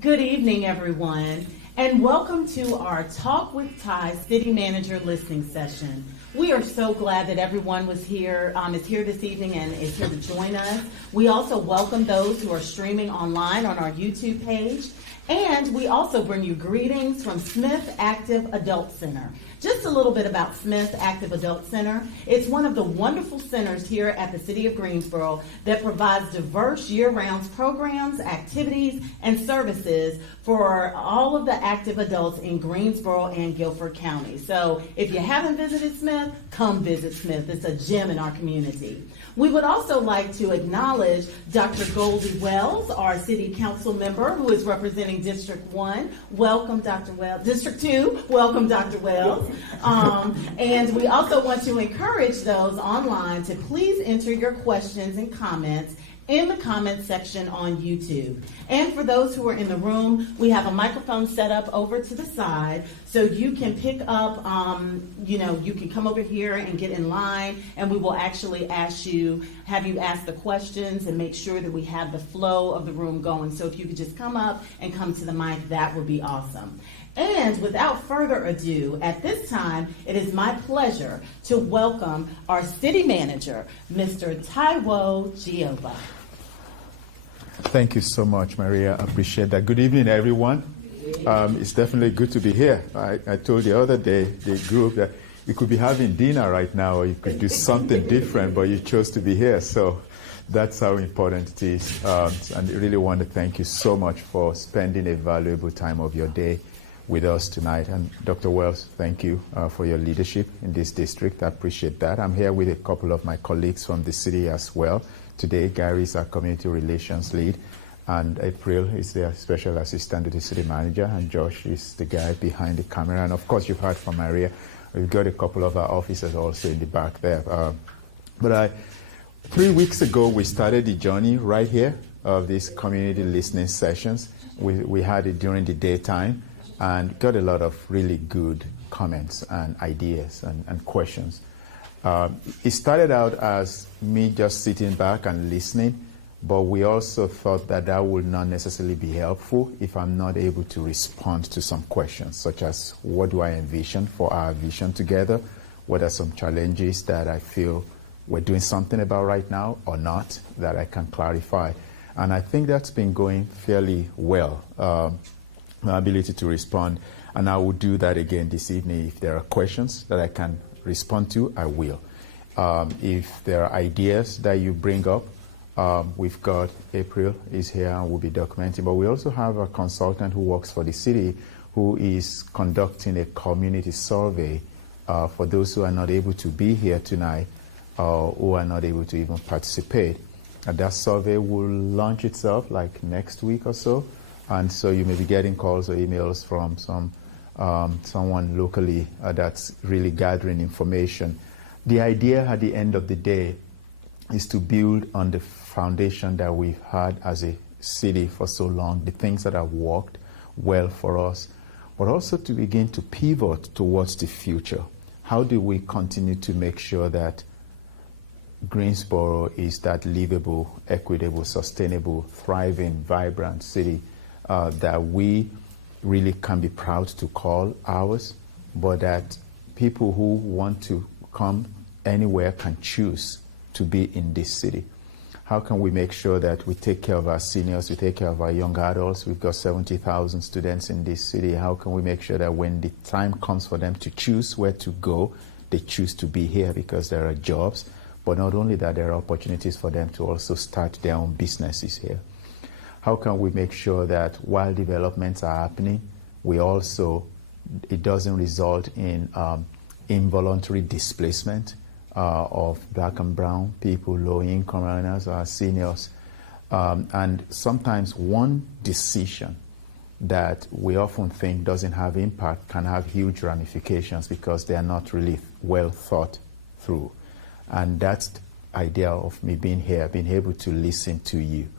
Good evening, everyone, and welcome to our Talk with Ty City Manager listening session. We are so glad that everyone is here this evening and is here to join us. We also welcome those who are streaming online on our YouTube page. And we also bring you greetings from Smith Active Adult Center. Just a little bit about Smith Active Adult Center. It's one of the wonderful centers here at the City of Greensboro that provides diverse year-round programs, activities, and services for all of the active adults in Greensboro and Guilford County. So if you haven't visited Smith, come visit Smith. It's a gem in our community. We would also like to acknowledge Dr. Goldie Wells, our City Council member who is representing District 1. Welcome, Dr. Wells. District 2, welcome, Dr. Wells. And we also want to encourage those online to please enter your questions and comments in the comments section on YouTube. And for those who are in the room, we have a microphone set up over to the side so you can pick up, you can come over here and get in line, and we will actually have you ask the questions and make sure that we have the flow of the room going. So if you could just come up and come to the mic, that would be awesome. And without further ado, at this time, it is my pleasure to welcome our city manager, Mr. Taiwo Jaiyeoba. Thank you so much, Maria. I appreciate that. Good evening, everyone. It's definitely good to be here. I told the other day, the group, that you could be having dinner right now, or you could do something different, but you chose to be here. So that's how important it is. And I really want to thank you so much for spending a valuable time of your day with us tonight. And Dr. Wells, thank you for your leadership in this district. I appreciate that. I'm here with a couple of my colleagues from the city as well. Today, Gary is our community relations lead, and April is their special assistant to the city manager, and Josh is the guy behind the camera. And of course, you've heard from Maria. We've got a couple of our officers also in the back there. 3 weeks ago, we started the journey right here of these community listening sessions. We had it during the daytime and got a lot of really good comments and ideas and questions. It started out as me just sitting back and listening, but we also thought that would not necessarily be helpful if I'm not able to respond to some questions, such as what do I envision for our vision together? What are some challenges that I feel we're doing something about right now or not that I can clarify? And I think that's been going fairly well, my ability to respond. And I will do that again this evening. If there are questions that I can respond to, I will. If there are ideas that you bring up, we've got April is here and will be documenting, but we also have a consultant who works for the city who is conducting a community survey for those who are not able to be here tonight or who are not able to even participate. And that survey will launch itself like next week or so, and so you may be getting calls or emails from someone locally that's really gathering information. The idea at the end of the day is to build on the foundation that we've had as a city for so long, the things that have worked well for us, but also to begin to pivot towards the future. How do we continue to make sure that Greensboro is that livable, equitable, sustainable, thriving, vibrant city that we really can be proud to call ours, but that people who want to come anywhere can choose to be in this city? How can we make sure that we take care of our seniors, we take care of our young adults? We've got 70,000 students in this city. How can we make sure that when the time comes for them to choose where to go, they choose to be here because there are jobs, but not only that, there are opportunities for them to also start their own businesses here? How can we make sure that while developments are happening, it doesn't result in involuntary displacement of black and brown people, low-income earners, our seniors. And sometimes one decision that we often think doesn't have impact can have huge ramifications because they are not really well thought through. And that's the idea of me being here, being able to listen to you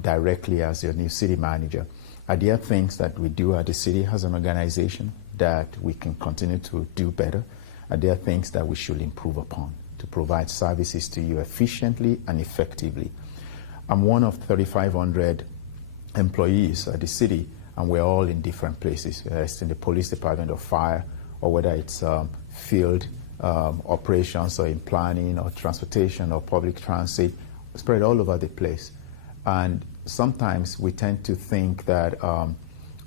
directly as your new city manager. Are there things that we do at the city as an organization that we can continue to do better? Are there things that we should improve upon to provide services to you efficiently and effectively? I'm one of 3,500 employees at the city, and we're all in different places, whether it's in the police department or fire, or whether it's field operations, or in planning, or transportation, or public transit, spread all over the place. And sometimes we tend to think that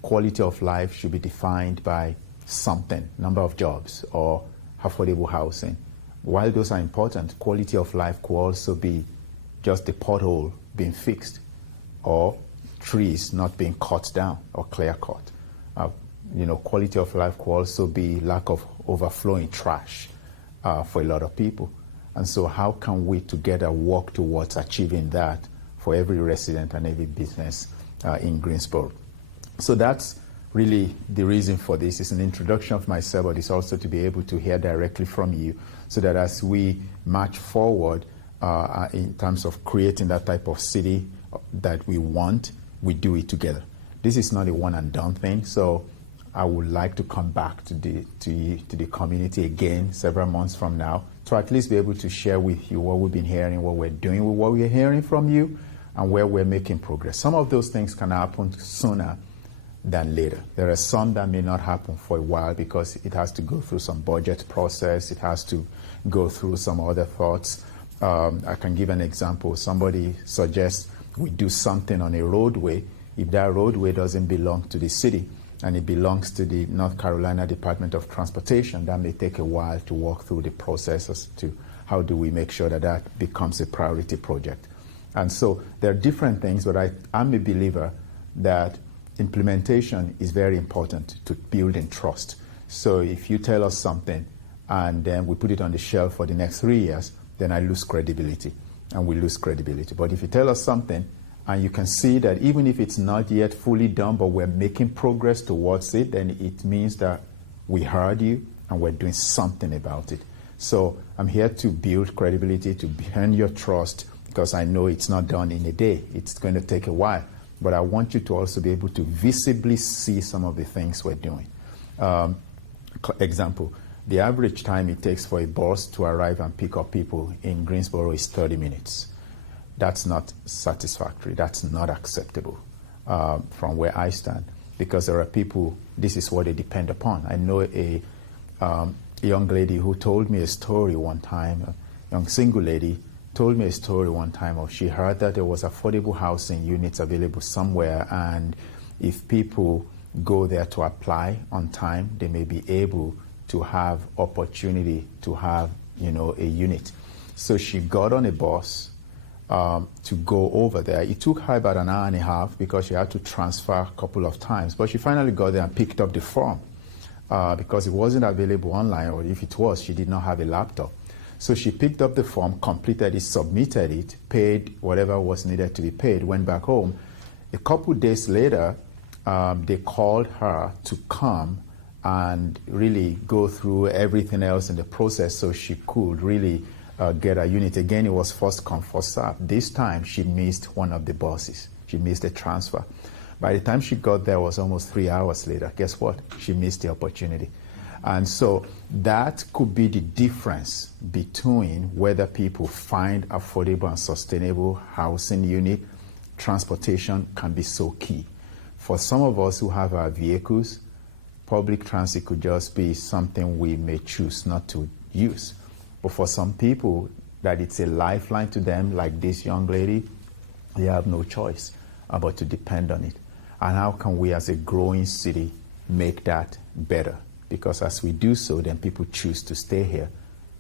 quality of life should be defined by something, number of jobs, or affordable housing. While those are important, quality of life could also be just the pothole being fixed, or trees not being cut down or clear cut. Quality of life could also be lack of overflowing trash for a lot of people. And so how can we together work towards achieving that for every resident and every business in Greensboro? So that's really the reason for this. It's an introduction of myself, but it's also to be able to hear directly from you, so that as we march forward in terms of creating that type of city that we want, we do it together. This is not a one and done thing, so I would like to come back to the community again several months from now to at least be able to share with you what we've been hearing, what we're doing with what we're hearing from you, and where we're making progress. Some of those things can happen sooner than later. There are some that may not happen for a while because it has to go through some budget process, it has to go through some other thoughts. I can give an example. Somebody suggests we do something on a roadway. If that roadway doesn't belong to the city and it belongs to the North Carolina Department of Transportation, that may take a while to walk through the process as to how do we make sure that that becomes a priority project. And so there are different things, but I'm a believer that implementation is very important to building trust. So if you tell us something and then we put it on the shelf for the next 3 years, then I lose credibility, and we lose credibility. But if you tell us something and you can see that even if it's not yet fully done, but we're making progress towards it, then it means that we heard you and we're doing something about it. So I'm here to build credibility, to earn your trust, because I know it's not done in a day. It's going to take a while. But I want you to also be able to visibly see some of the things we're doing. Example, the average time it takes for a bus to arrive and pick up people in Greensboro is 30 minutes. That's not satisfactory. That's not acceptable from where I stand, because there are people, this is what they depend upon. I know a young lady who told me a story one time, a young single lady, told me a story one time of she heard that there was affordable housing units available somewhere, and if people go there to apply on time, they may be able to have opportunity to have, a unit. So she got on a bus to go over there. It took her about an hour and a half because she had to transfer a couple of times, but she finally got there and picked up the form because it wasn't available online, or if it was, she did not have a laptop. So she picked up the form, completed it, submitted it, paid whatever was needed to be paid, went back home. A couple days later, they called her to come and really go through everything else in the process so she could really get a unit. Again, it was first come, first served. This time, she missed one of the buses. She missed the transfer. By the time she got there, it was almost 3 hours later. Guess what? She missed the opportunity. And so that could be the difference between whether people find affordable and sustainable housing unit. Transportation can be so key. For some of us who have our vehicles, public transit could just be something we may choose not to use. But for some people, that it's a lifeline to them, like this young lady, they have no choice but to depend on it. And how can we as a growing city make that better? Because as we do so, then people choose to stay here,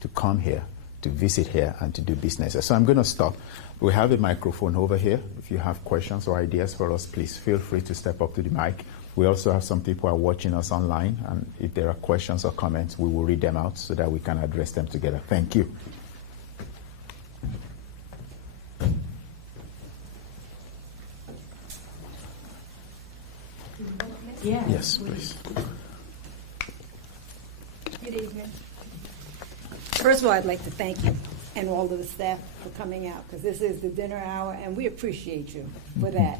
to come here, to visit here, and to do business. So I'm going to stop. We have a microphone over here. If you have questions or ideas for us, please feel free to step up to the mic. We also have some people who are watching us online, and if there are questions or comments, we will read them out so that we can address them together. Thank you. Yeah. Yes, please. Good evening. First of all, I'd like to thank you and all of the staff for coming out, because this is the dinner hour, and we appreciate you for that.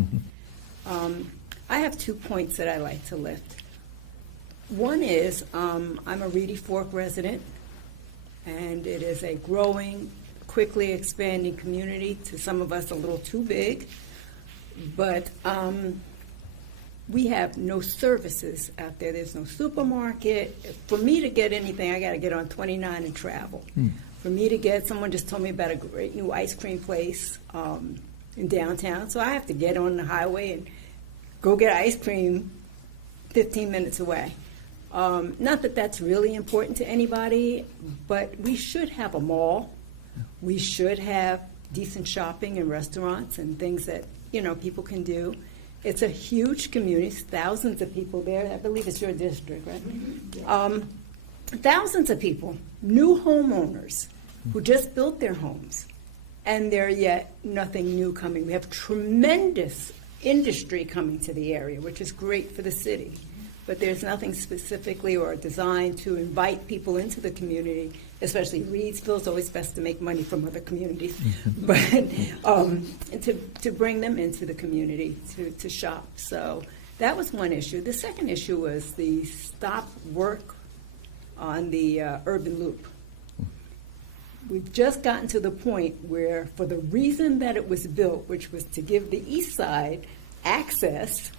I have 2 points that I like to lift. One is I'm a Reedy Fork resident, and it is a growing, quickly expanding community, to some of us a little too big. But we have no services out there. There's no supermarket. For me to get anything, I got to get on 29 and travel. For me to get, someone just told me about a great new ice cream place in downtown, so I have to get on the highway and go get ice cream 15 minutes away. Not that that's really important to anybody, but we should have a mall. We should have decent shopping and restaurants and things that, people can do. It's a huge community, thousands of people there. I believe it's your district, right? Thousands of people, new homeowners who just built their homes, and there yet nothing new coming. We have tremendous industry coming to the area, which is great for the city. But there's nothing specifically or designed to invite people into the community, especially Reedsville. It's always best to make money from other communities, but to bring them into the community to shop. So that was one issue. The second issue was the stop work on the urban loop. We've just gotten to the point where, for the reason that it was built, which was to give the east side access,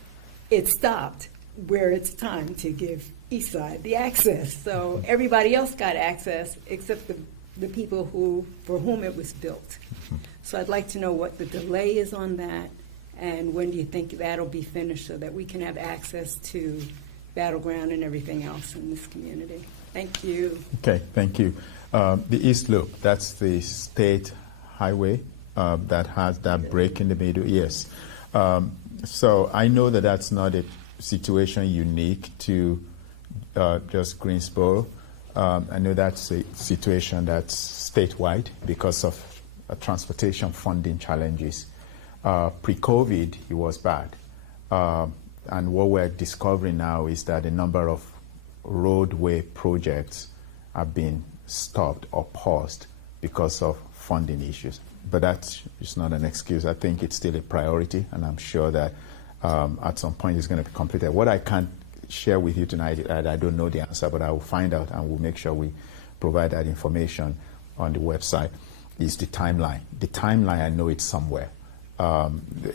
it stopped where it's time to give east side the access. So everybody else got access except the people for whom it was built. So I'd like to know what the delay is on that, and when do you think that'll be finished so that we can have access to Battleground and everything else in this community. Thank you. Okay, thank you. The East Loop, that's the state highway that has that break in the middle, yes. So I know that that's not a situation unique to just Greensboro. I know that's a situation that's statewide because of transportation funding challenges. Pre-COVID, it was bad. And what we're discovering now is that a number of roadway projects have been stopped or paused because of funding issues. But that's just not an excuse. I think it's still a priority, and I'm sure that at some point it's going to be completed. What I can't share with you tonight, I don't know the answer, but I will find out and we'll make sure we provide that information on the website, is the timeline. The timeline, I know it's somewhere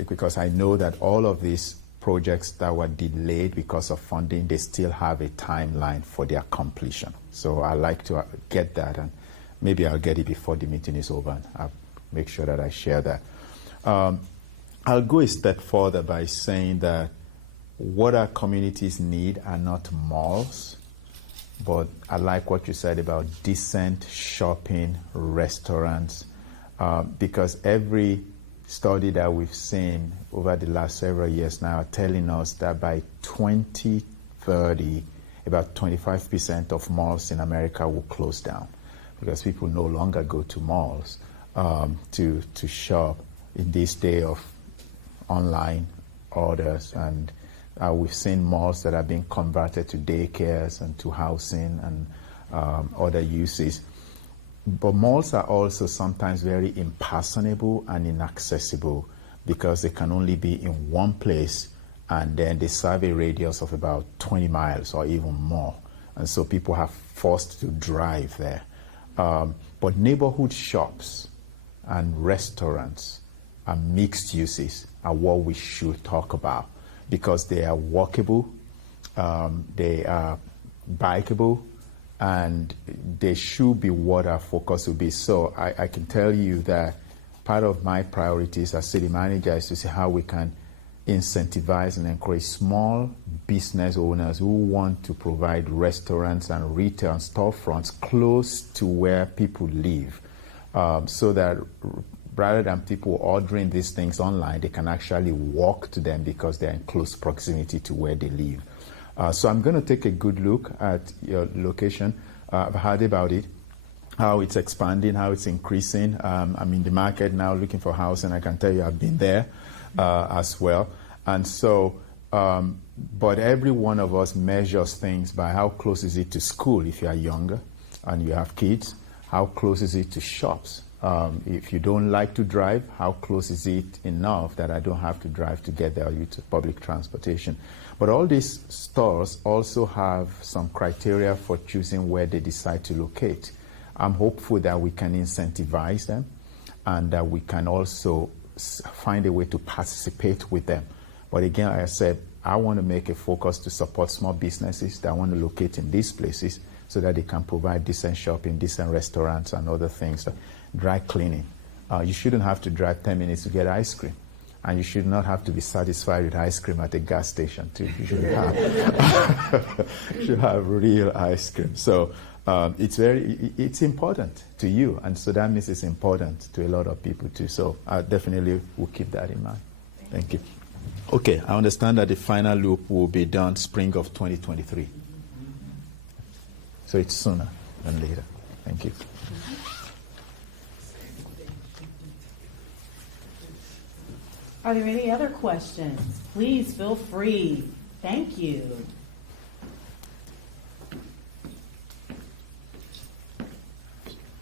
because I know that all of these projects that were delayed because of funding, they still have a timeline for their completion. So I like to get that, and maybe I'll get it before the meeting is over, and I'll make sure that I share that. I'll go a step further by saying that what our communities need are not malls, but I like what you said about decent shopping, restaurants, because every study that we've seen over the last several years now are telling us that by 2030, about 25% of malls in America will close down because people no longer go to malls to shop in this day of online orders. And we've seen malls that are being converted to daycares and to housing and other uses. But malls are also sometimes very impersonable and inaccessible because they can only be in one place, and then they serve a radius of about 20 miles or even more. And so people are forced to drive there. But neighborhood shops and restaurants and mixed uses are what we should talk about because they are walkable, they are bikeable, and they should be what our focus will be. So I can tell you that part of my priorities as city manager is to see how we can incentivize and encourage small business owners who want to provide restaurants and retail and storefronts close to where people live, so that rather than people ordering these things online, they can actually walk to them because they're in close proximity to where they live. So I'm going to take a good look at your location. I've heard about it, how it's expanding, how it's increasing. I'm in the market now looking for housing. I can tell you I've been there as well. And so, but every one of us measures things by how close is it to school if you are younger and you have kids, how close is it to shops. If you don't like to drive, how close is it enough that I don't have to drive to get there or use public transportation? But all these stores also have some criteria for choosing where they decide to locate. I'm hopeful that we can incentivize them and that we can also find a way to participate with them. But again, like I said, I want to make a focus to support small businesses that want to locate in these places so that they can provide decent shopping, decent restaurants, and other things. Dry cleaning. You shouldn't have to drive 10 minutes to get ice cream. And you should not have to be satisfied with ice cream at a gas station, too. You should have real ice cream. So it's important to you, and so that means it's important to a lot of people, too. So I definitely will keep that in mind. Thank you. Okay, I understand that the final loop will be done spring of 2023. So it's sooner than later. Thank you. Are there any other questions? Please feel free. Thank you.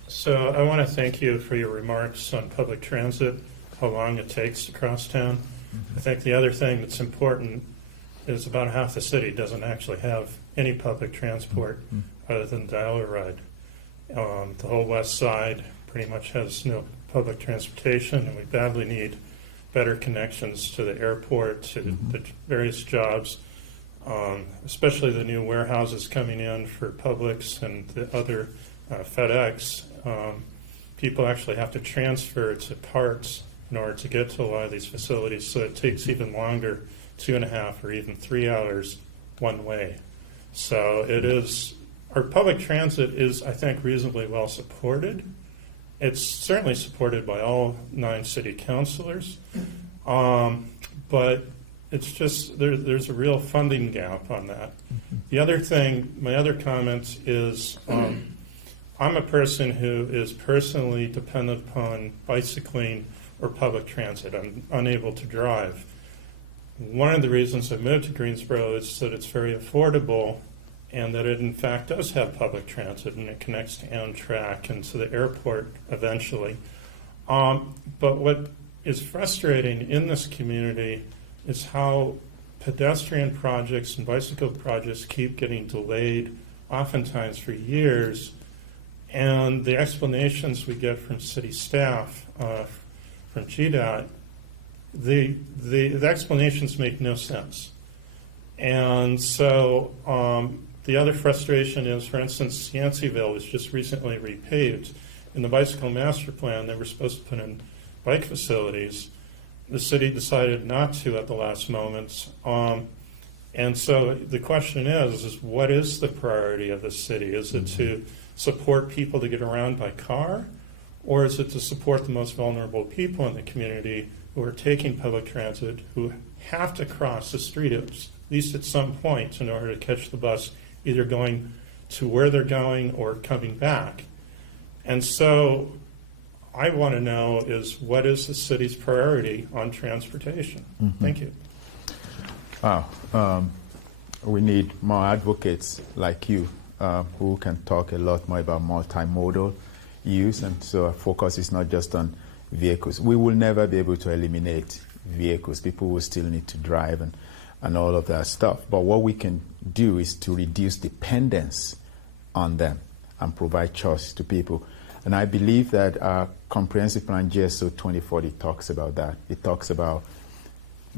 So I want to thank you for your remarks on public transit, how long it takes to cross town. I think the other thing that's important is about half the city doesn't actually have any public transport other than Dial-A-Ride. The whole west side pretty much has no public transportation, and we badly need better connections to the airport, to the various jobs, especially the new warehouses coming in for Publix and the other FedEx. People actually have to transfer to parts in order to get to a lot of these facilities, so it takes even longer, 2.5 or even 3 hours one way. So it is, our public transit is, I think, reasonably well supported. It's certainly supported by all 9 city councilors, but it's just, there's a real funding gap on that. The other thing, my other comment is, I'm a person who is personally dependent upon bicycling or public transit. I'm unable to drive. One of the reasons I moved to Greensboro is that it's very affordable and that it in fact does have public transit, and it connects to Amtrak and to the airport eventually. But what is frustrating in this community is how pedestrian projects and bicycle projects keep getting delayed, oftentimes for years, and the explanations we get from city staff, from GDOT, the explanations make no sense. And so the other frustration is, for instance, Yanceyville was just recently repaved. In the bicycle master plan, they were supposed to put in bike facilities. The city decided not to at the last moment. And so the question is what is the priority of the city? Is it to support people to get around by car? Or is it to support the most vulnerable people in the community who are taking public transit, who have to cross the street at least at some point in order to catch the bus, either going to where they're going or coming back? And so I want to know is what is the city's priority on transportation? Thank you. Wow. We need more advocates like you who can talk a lot more about multimodal use, and so our focus is not just on vehicles. We will never be able to eliminate vehicles. People will still need to drive and all of that stuff. But what we can do is to reduce dependence on them and provide choice to people. And I believe that our comprehensive plan GSO 2040 talks about that. It talks about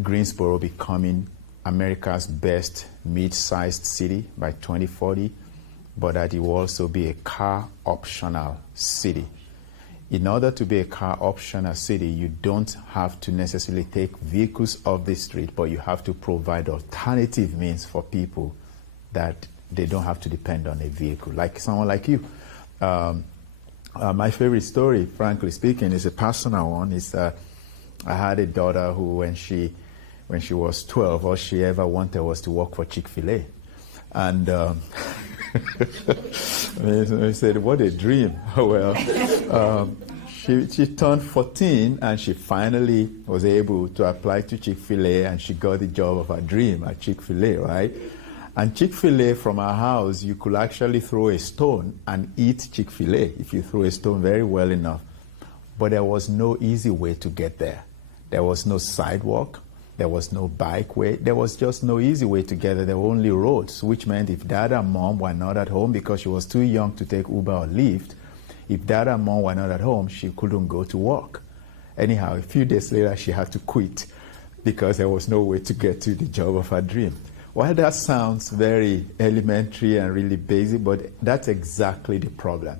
Greensboro becoming America's best mid-sized city by 2040, but that it will also be a car-optional city. In order to be a car-optional city, you don't have to necessarily take vehicles off the street, but you have to provide alternative means for people that they don't have to depend on a vehicle, like someone like you. My favorite story, frankly speaking, is a personal one. Is I had a daughter who, when she was 12, all she ever wanted was to work for Chick-fil-A. And I said, what a dream. Well, she turned 14 and she finally was able to apply to Chick-fil-A, and she got the job of her dream at Chick-fil-A, right? And Chick-fil-A, from our house, you could actually throw a stone and eat Chick-fil-A if you threw a stone very well enough. But there was no easy way to get there. There was no sidewalk. There was no bike way. There was just no easy way to get there. There were only roads, which meant if dad and mom were not at home because she was too young to take Uber or Lyft, if dad and mom were not at home, she couldn't go to work. Anyhow, a few days later, she had to quit because there was no way to get to the job of her dream. Well, that sounds very elementary and really basic, but that's exactly the problem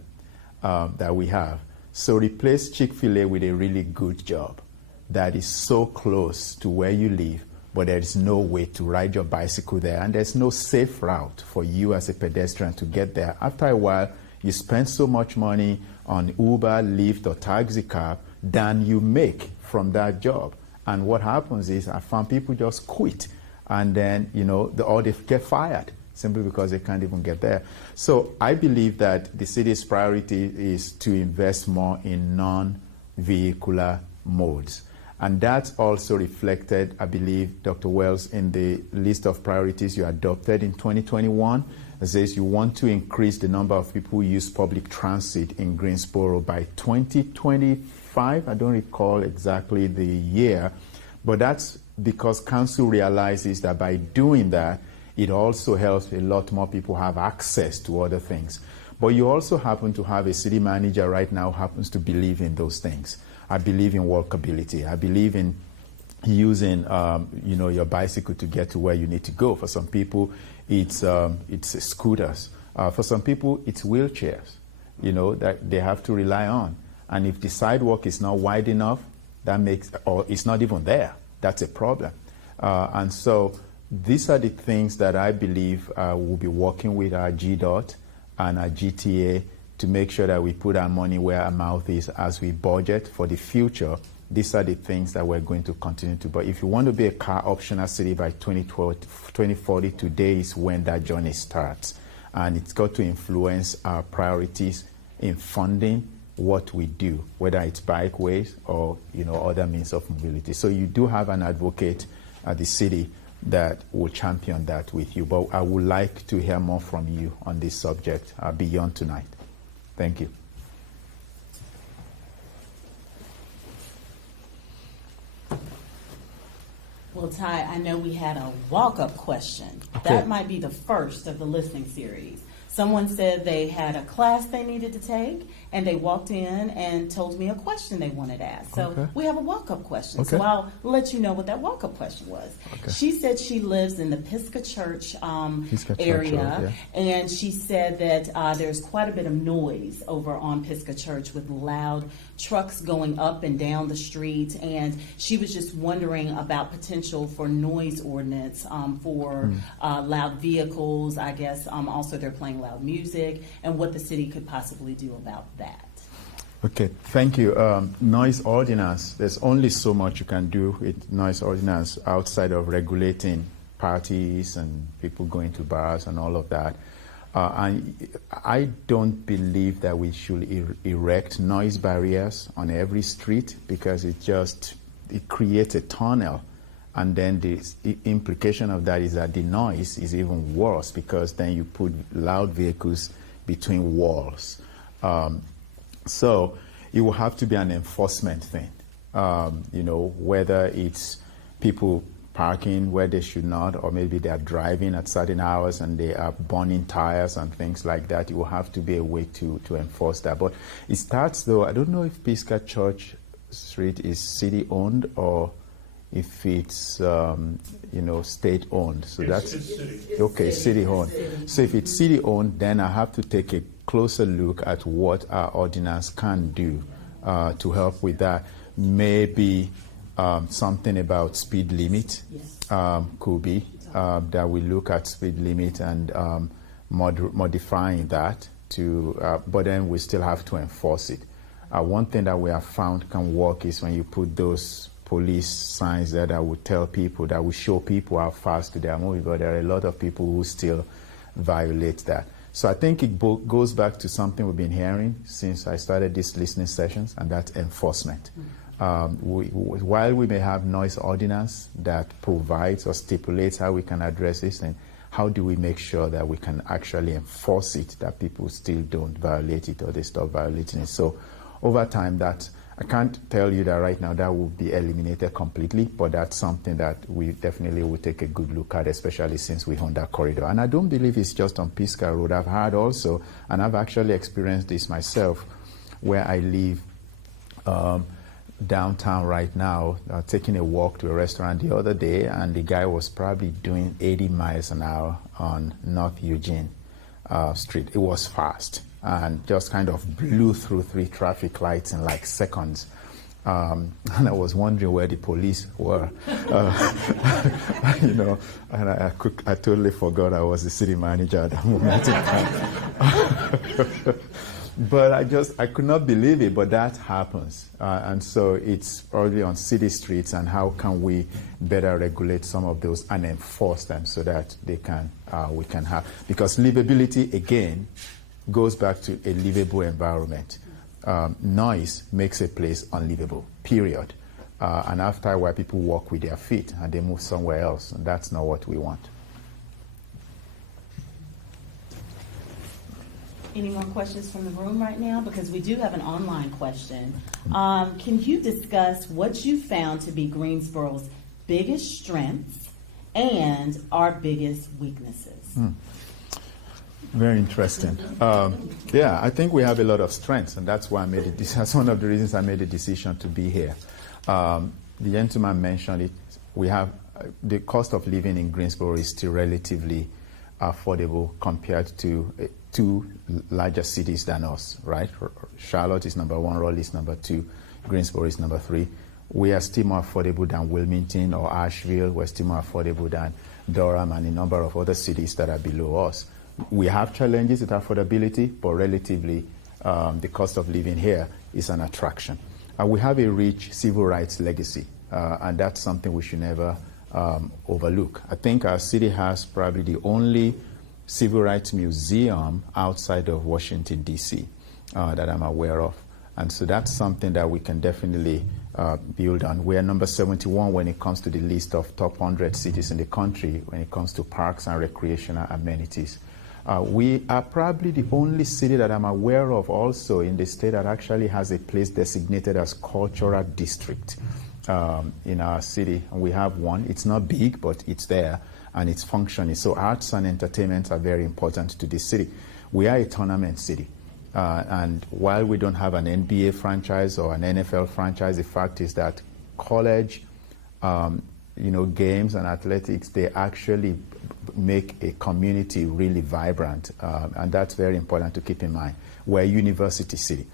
that we have. So replace Chick-fil-A with a really good job that is so close to where you live, but there is no way to ride your bicycle there, and there's no safe route for you as a pedestrian to get there. After a while, you spend so much money on Uber, Lyft, or taxi cab than you make from that job. And what happens is I found people just quit, and then, or they get fired simply because they can't even get there. So I believe that the city's priority is to invest more in non-vehicular modes. And that's also reflected, I believe, Dr. Wells, in the list of priorities you adopted in 2021. It says you want to increase the number of people who use public transit in Greensboro by 2025. I don't recall exactly the year, but that's because council realizes that by doing that, it also helps a lot more people have access to other things. But you also happen to have a city manager right now who happens to believe in those things. I believe in walkability. I believe in using, your bicycle to get to where you need to go. For some people, it's scooters. For some people, it's wheelchairs, that they have to rely on. And if the sidewalk is not wide enough, or it's not even there, that's a problem. And so these are the things that I believe we'll be working with our GDOT and our GTA to make sure that we put our money where our mouth is as we budget for the future. These are the things that we're going to continue to. But if you want to be a car optional city by 2040, today is when that journey starts. And it's got to influence our priorities in funding what we do, whether it's bikeways or other means of mobility. So you do have an advocate at the city that will champion that with you. But I would like to hear more from you on this subject beyond tonight. Thank you. Well, Ty, I know we had a walk-up question. Okay. That might be the first of the listening series. Someone said they had a class they needed to take, and they walked in and told me a question they wanted to ask. So Okay. we have a walk-up question. Okay. So I'll let you know what that walk-up question was. Okay. She said she lives in the Pisgah Church area, yeah. and she said that there's quite a bit of noise over on Pisgah Church with loud trucks going up and down the street, and she was just wondering about potential for noise ordinance for loud vehicles. I guess also they're playing loud music, and what the city could possibly do about that. Okay, thank you. Noise ordinance, there's only so much you can do with noise ordinance outside of regulating parties and people going to bars and all of that. And I don't believe that we should erect noise barriers on every street, because it creates a tunnel. And then the implication of that is that the noise is even worse, because then you put loud vehicles between walls. So it will have to be an enforcement thing, whether it's people parking where they should not, or maybe they are driving at certain hours and they are burning tires and things like that. It will have to be a way to enforce that. But it starts, though, I don't know if Pisgah Church Street is city-owned or if it's state-owned. So It's city. okay, city-owned. So if it's city-owned, then I have to take a closer look at what our ordinance can do to help with that. Maybe something about speed limit could be that we look at speed limit and modifying that but then we still have to enforce it. One thing that we have found can work is when you put those police signs that will tell people, that will show people how fast they are moving, but there are a lot of people who still violate that. So I think it goes back to something we've been hearing since I started these listening sessions, and that's enforcement. While we may have noise ordinance that provides or stipulates how we can address this, and how do we make sure that we can actually enforce it, that people still don't violate it or they stop violating it. So over time, I can't tell you that right now that will be eliminated completely, but that's something that we definitely will take a good look at, especially since we own that corridor. And I don't believe it's just on Pisgah Road. I've heard also, and I've actually experienced this myself, where I live, downtown right now, taking a walk to a restaurant the other day, and the guy was probably doing 80 miles an hour on North Eugene Street. It was fast and just kind of blew through 3 traffic lights in like seconds. And I was wondering where the police were, you know, and I totally forgot I was the city manager at that moment in time. But I could not believe it, but that happens. And so it's probably on city streets, and how can we better regulate some of those and enforce them so that we can have, because livability, again, goes back to a livable environment. Noise makes a place unlivable, period. And after a while, people walk with their feet and they move somewhere else, and that's not what we want. Any more questions from the room right now? Because we do have an online question. Can you discuss what you found to be Greensboro's biggest strengths and our biggest weaknesses? Very interesting. Yeah, I think we have a lot of strengths, and that's why that's one of the reasons I made the decision to be here. The gentleman mentioned it. We have the cost of living in Greensboro is still relatively affordable compared to 2 larger cities than us, right? Charlotte is number 1, Raleigh is number 2, Greensboro is number 3. We are still more affordable than Wilmington or Asheville. We're still more affordable than Durham and a number of other cities that are below us. We have challenges with affordability, but relatively the cost of living here is an attraction. We have a rich civil rights legacy, and that's something we should never overlook. I think our city has probably the only civil rights museum outside of Washington, D.C. That I'm aware of. And so that's something that we can definitely build on. We are number 71 when it comes to the list of top 100 cities in the country when it comes to parks and recreational amenities. We are probably the only city that I'm aware of also in the state that actually has a place designated as cultural district in our city. And we have one. It's not big, but it's there and it's functioning. So arts and entertainment are very important to this city. We are a tournament city. And while we don't have an NBA franchise or an NFL franchise, the fact is that college, games and athletics, they actually make a community really vibrant, and that's very important to keep in mind. We're a university city.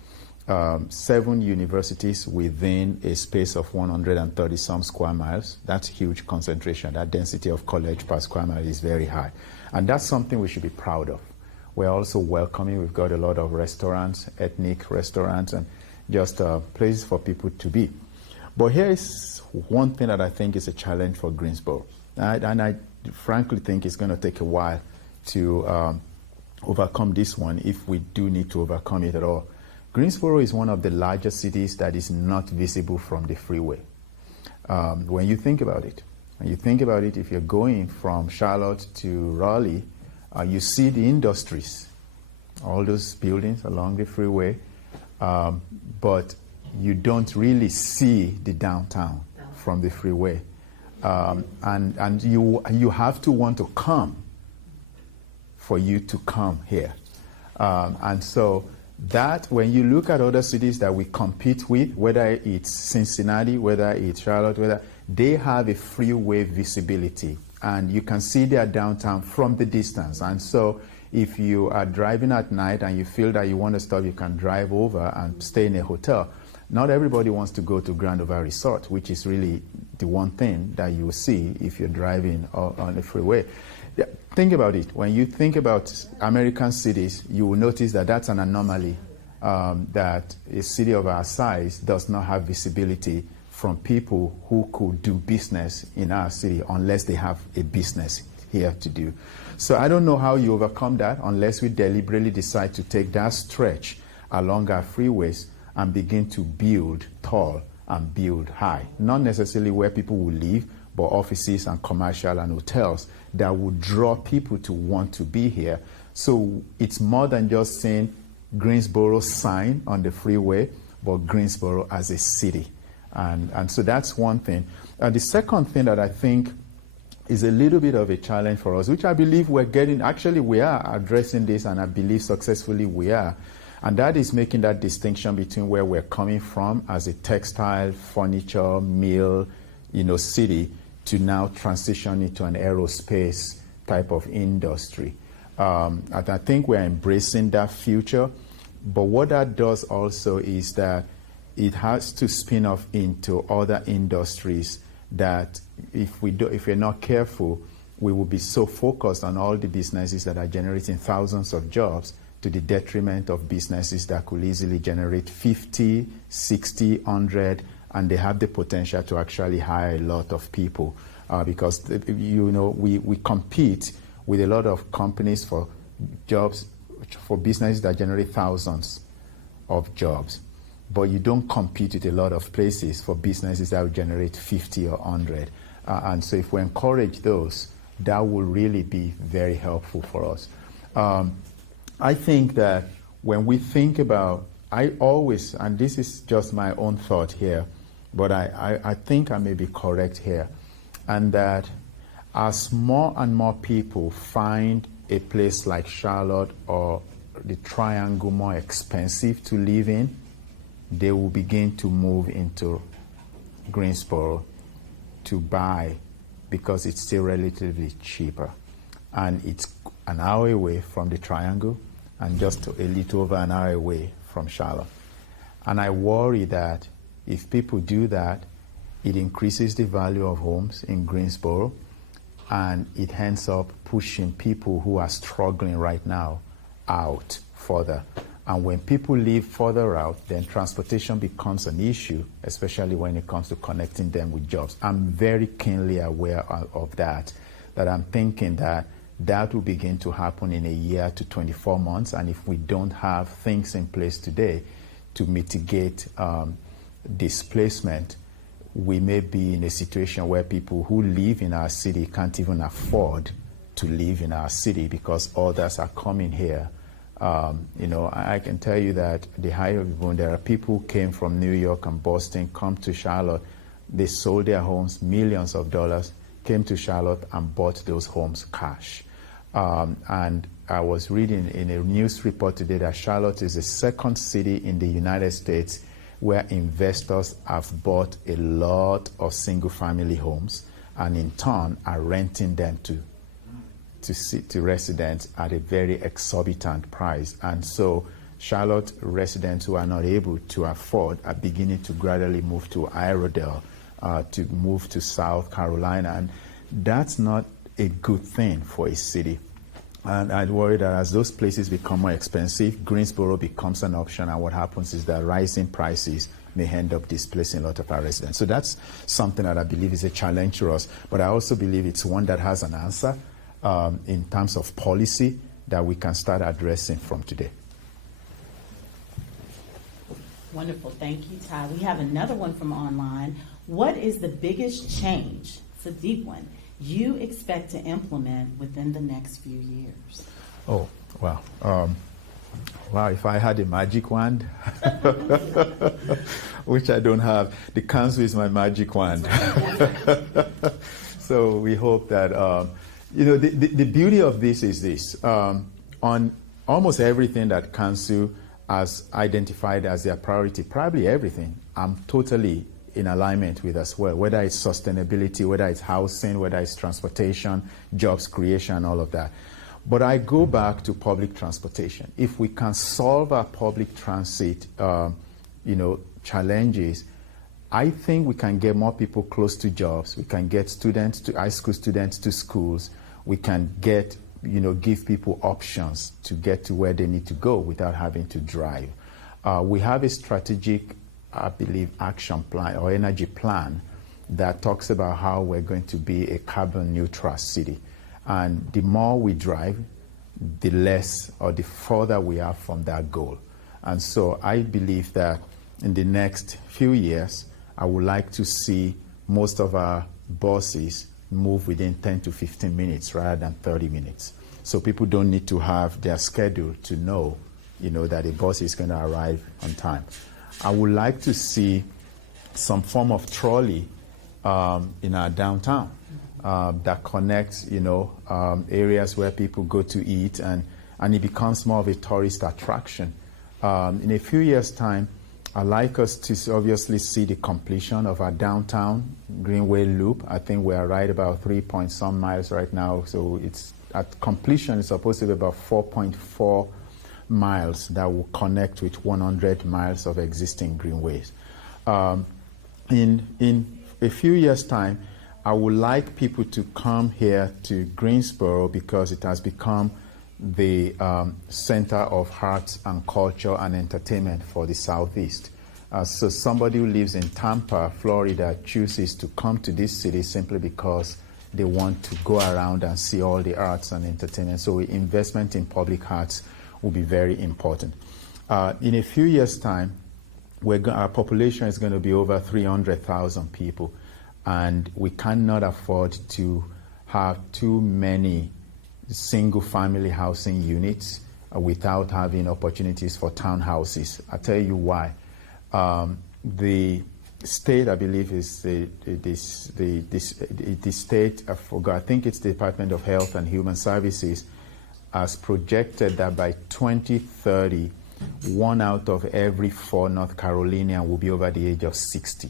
7 universities within a space of 130 some square miles. That's huge concentration. That density of college per square mile is very high. And that's something we should be proud of. We're also welcoming. We've got a lot of restaurants, ethnic restaurants, and just places for people to be. But here is one thing that I think is a challenge for Greensboro. And I frankly think it's going to take a while to overcome this one, if we do need to overcome it at all. Greensboro is one of the largest cities that is not visible from the freeway. When you think about it, if you're going from Charlotte to Raleigh, you see the industries, all those buildings along the freeway, but you don't really see the downtown from the freeway. And you have to want to come for you to come here. And so that, when you look at other cities that we compete with, whether it's Cincinnati, whether it's Charlotte, whether they have a freeway visibility, and you can see their downtown from the distance. And so if you are driving at night and you feel that you want to stop, you can drive over and stay in a hotel. Not everybody wants to go to Grand Over Resort, which is really the one thing that you will see if you're driving on the freeway. Yeah, think about it. When you think about American cities, you will notice that that's an anomaly, that a city of our size does not have visibility from people who could do business in our city unless they have a business here to do. So I don't know how you overcome that unless we deliberately decide to take that stretch along our freeways and begin to build tall and build high. Not necessarily where people will live, but offices and commercial and hotels that will draw people to want to be here. So it's more than just saying Greensboro sign on the freeway, but Greensboro as a city. And so that's one thing. The second thing that I think is a little bit of a challenge for us, which I believe we are addressing this, and I believe successfully we are. And that is making that distinction between where we're coming from as a textile, furniture, mill, city, to now transition into an aerospace type of industry. And I think we're embracing that future. But what that does also is that it has to spin off into other industries that if we're not careful, we will be so focused on all the businesses that are generating thousands of jobs to the detriment of businesses that could easily generate 50, 60, 100, and they have the potential to actually hire a lot of people. Because, we compete with a lot of companies for jobs, for businesses that generate thousands of jobs. But you don't compete with a lot of places for businesses that will generate 50 or 100. And so if we encourage those, that will really be very helpful for us. I think that when we think about, I always, and this is just my own thought here, but I think I may be correct here, and that as more and more people find a place like Charlotte or the Triangle more expensive to live in, they will begin to move into Greensboro to buy because it's still relatively cheaper. And it's an hour away from the Triangle and just a little over an hour away from Charlotte. And I worry that if people do that, it increases the value of homes in Greensboro, and it ends up pushing people who are struggling right now out further. And when people live further out, then transportation becomes an issue, especially when it comes to connecting them with jobs. I'm very keenly aware of that I'm thinking that will begin to happen in a year to 24 months. And if we don't have things in place today to mitigate displacement, we may be in a situation where people who live in our city can't even afford to live in our city because others are coming here. I can tell you that the higher we go, there are people who came from New York and Boston, come to Charlotte. They sold their homes, millions of dollars, came to Charlotte and bought those homes cash. And I was reading in a news report today that Charlotte is the second city in the United States where investors have bought a lot of single-family homes and in turn are renting them to residents at a very exorbitant price. And so Charlotte residents who are not able to afford are beginning to gradually move to Iredell, to move to South Carolina. And that's not a good thing for a city. And I worry that as those places become more expensive, Greensboro becomes an option, and what happens is that rising prices may end up displacing a lot of our residents. So that's something that I believe is a challenge to us, but I also believe it's one that has an answer in terms of policy that we can start addressing from today. Wonderful. Thank you, Ty. We have another one from online. What is the biggest change, it's a deep one, you expect to implement within the next few years? Oh, wow. Wow, if I had a magic wand, which I don't have, the council is my magic wand. So we hope that, the beauty of this is this. On almost everything that council has identified as their priority, probably everything, I'm totally in alignment with as well, whether it's sustainability, whether it's housing, whether it's transportation, jobs creation, all of that. But I go back to public transportation. If we can solve our public transit, challenges, I think we can get more people close to jobs. We can get students to high school students to schools. We can get, give people options to get to where they need to go without having to drive. We have a strategic, I believe, action plan or energy plan that talks about how we're going to be a carbon neutral city. And the more we drive, the less or the further we are from that goal. And so I believe that in the next few years, I would like to see most of our buses move within 10 to 15 minutes rather than 30 minutes. So people don't need to have their schedule to know, that a bus is going to arrive on time. I would like to see some form of trolley in our downtown that connects, areas where people go to eat, and it becomes more of a tourist attraction. In a few years' time, I'd like us to obviously see the completion of our downtown Greenway Loop. I think we are right about 3-point-some miles right now. So it's at completion, it's supposed to be about 4.4 miles that will connect with 100 miles of existing greenways. In a few years' time, I would like people to come here to Greensboro because it has become the center of arts and culture and entertainment for the Southeast. So somebody who lives in Tampa, Florida, chooses to come to this city simply because they want to go around and see all the arts and entertainment. So investment in public arts will be very important. In a few years' time, our population is going to be over 300,000 people, and we cannot afford to have too many single-family housing units without having opportunities for townhouses. I'll tell you why. The state, I believe, is the state, I forgot, I think it's the Department of Health and Human Services, has projected that by 2030, 1 out of every 4 North Carolinians will be over the age of 60.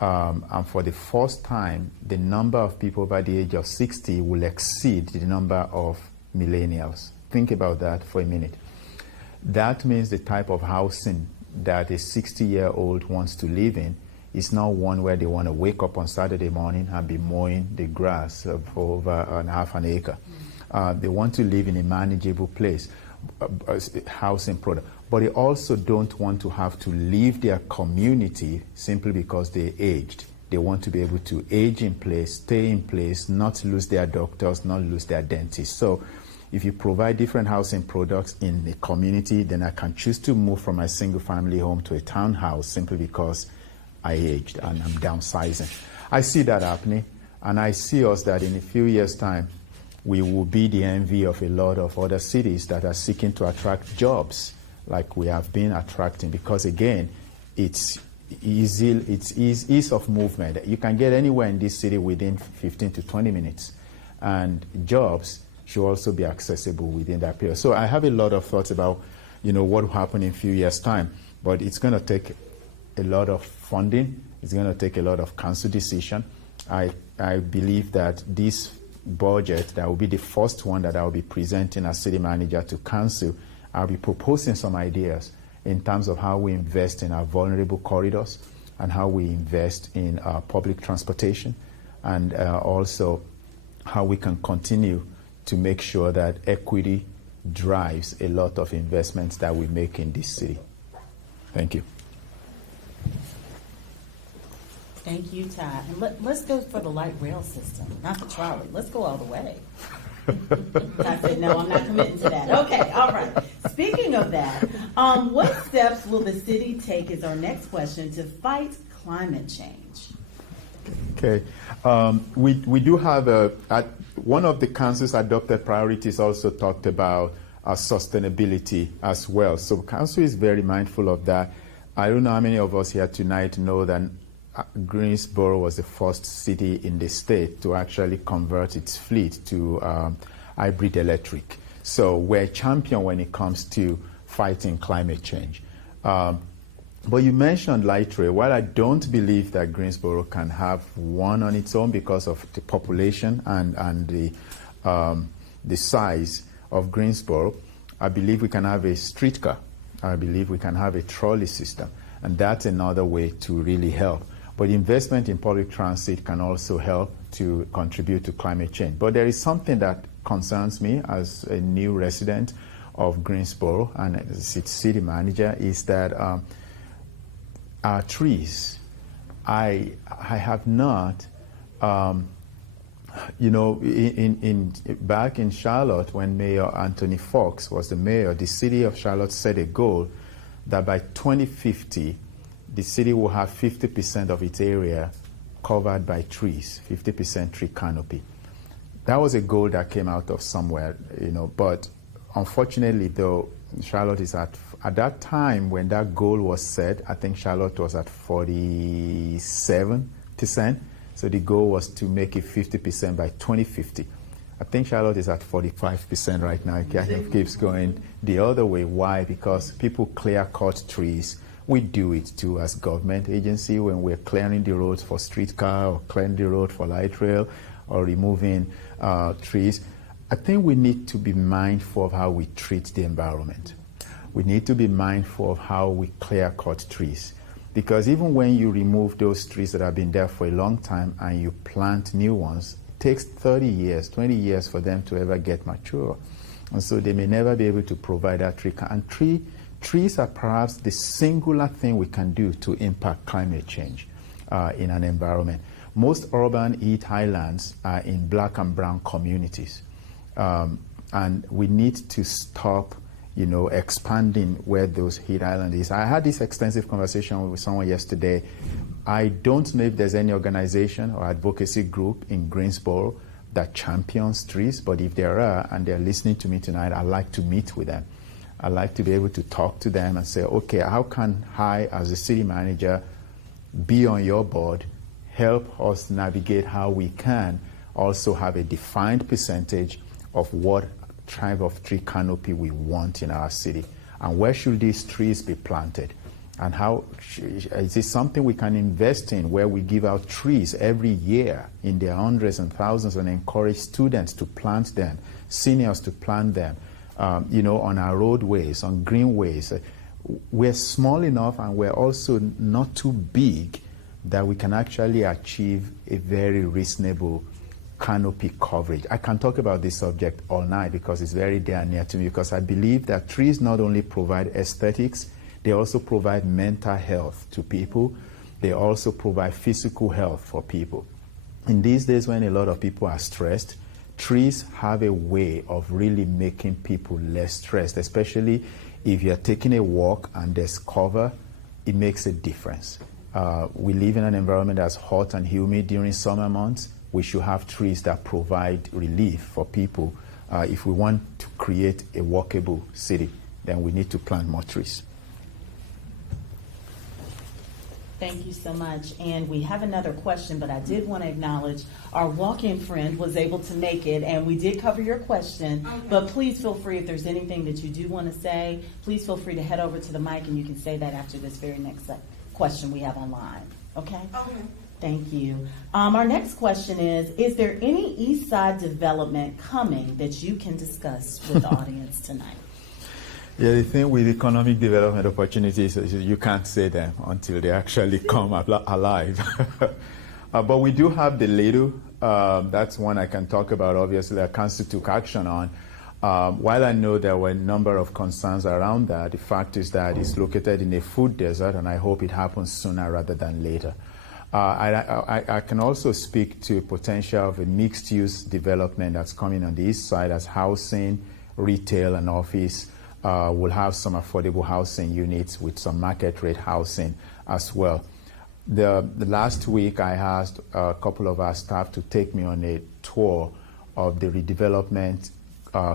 And for the first time, the number of people over the age of 60 will exceed the number of millennials. Think about that for a minute. That means the type of housing that a 60-year-old wants to live in is not one where they want to wake up on Saturday morning and be mowing the grass for over half an acre. They want to live in a manageable place, housing product. But they also don't want to have to leave their community simply because they aged. They want to be able to age in place, stay in place, not lose their doctors, not lose their dentists. So if you provide different housing products in the community, then I can choose to move from my single family home to a townhouse simply because I aged and I'm downsizing. I see that happening, and I see us that in a few years' time, we will be the envy of a lot of other cities that are seeking to attract jobs like we have been attracting, because again, it's ease of movement. You can get anywhere in this city within 15 to 20 minutes, and jobs should also be accessible within that period. So I have a lot of thoughts about, what will happen in a few years' time, but it's going to take a lot of funding. It's going to take a lot of council decision. I believe that this budget, that will be the first one that I will be presenting as city manager to council. I'll be proposing some ideas in terms of how we invest in our vulnerable corridors and how we invest in public transportation, and also how we can continue to make sure that equity drives a lot of investments that we make in this city. Thank you. Thank you, Ty. And let's go for the light rail system, not the trolley. Let's go all the way. I said, no, I'm not committing to that. Okay, all right. Speaking of that, what steps will the city take, is our next question, to fight climate change? Okay. We do have one of the council's adopted priorities also talked about sustainability as well. So council is very mindful of that. I don't know how many of us here tonight know that Greensboro was the first city in the state to actually convert its fleet to hybrid electric. So we're a champion when it comes to fighting climate change. But you mentioned light rail. While I don't believe that Greensboro can have one on its own because of the population and the size of Greensboro, I believe we can have a streetcar. I believe we can have a trolley system. And that's another way to really help. But investment in public transit can also help to contribute to climate change. But there is something that concerns me as a new resident of Greensboro and as its city manager, is that our trees. I have not, back in Charlotte when Mayor Anthony Fox was the mayor, the city of Charlotte set a goal that by 2050, the city will have 50% of its area covered by trees, 50% tree canopy. That was a goal that came out of somewhere, but unfortunately, though, Charlotte is at that time when that goal was set, I think Charlotte was at 47%. So the goal was to make it 50% by 2050. I think Charlotte is at 45% right now. It keeps going the other way. Why? Because people clear cut trees. We do it too as government agency when we're clearing the roads for streetcar or clearing the road for light rail or removing trees. I think we need to be mindful of how we treat the environment. We need to be mindful of how we clear cut trees. Because even when you remove those trees that have been there for a long time and you plant new ones, it takes 30 years, 20 years for them to ever get mature. And so they may never be able to provide that tree. And trees are perhaps the singular thing we can do to impact climate change in an environment. Most urban heat highlands are in black and brown communities. And we need to stop expanding where those heat islands is. I had this extensive conversation with someone yesterday. I don't know if there's any organization or advocacy group in Greensboro that champions trees, but if there are and they're listening to me tonight, I'd like to meet with them. I'd like to be able to talk to them and say, okay, how can I, as a city manager, be on your board, help us navigate how we can also have a defined percentage of what type of tree canopy we want in our city, and where should these trees be planted, and how is this something we can invest in, where we give out trees every year in their hundreds and thousands and encourage students to plant them, seniors to plant them, on our roadways, on greenways. We're small enough and we're also not too big that we can actually achieve a very reasonable canopy coverage. I can talk about this subject all night because it's very dear and near to me, because I believe that trees not only provide aesthetics, they also provide mental health to people. They also provide physical health for people. In these days when a lot of people are stressed, trees have a way of really making people less stressed, especially if you're taking a walk and there's cover. It makes a difference. We live in an environment that's hot and humid during summer months. We should have trees that provide relief for people. If we want to create a walkable city, then we need to plant more trees. Thank you so much. And we have another question, but I did want to acknowledge our walk-in friend was able to make it, and we did cover your question. Okay. But please feel free, if there's anything that you do want to say, please feel free to head over to the mic, and you can say that after this very next question we have online. Okay? Okay. Thank you. Our next question is there any East Side development coming that you can discuss with the audience tonight? Yeah, the thing with economic development opportunities is you can't say them until they actually come alive. But we do have the Little. That's one I can talk about, obviously, that council took action on. While I know there were a number of concerns around that, the fact is that it's located in a food desert, and I hope it happens sooner rather than later. I can also speak to potential of a mixed-use development that's coming on the east side as housing, retail, and office. We'll have some affordable housing units with some market rate housing as well. The last week I asked a couple of our staff to take me on a tour of the redevelopment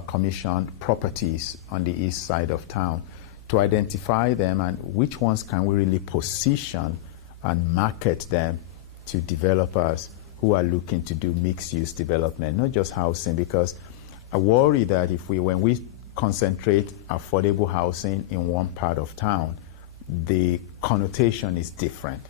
commissioned properties on the east side of town to identify them and which ones can we really position and market them to developers who are looking to do mixed-use development, not just housing, because I worry that when we concentrate affordable housing in one part of town, the connotation is different.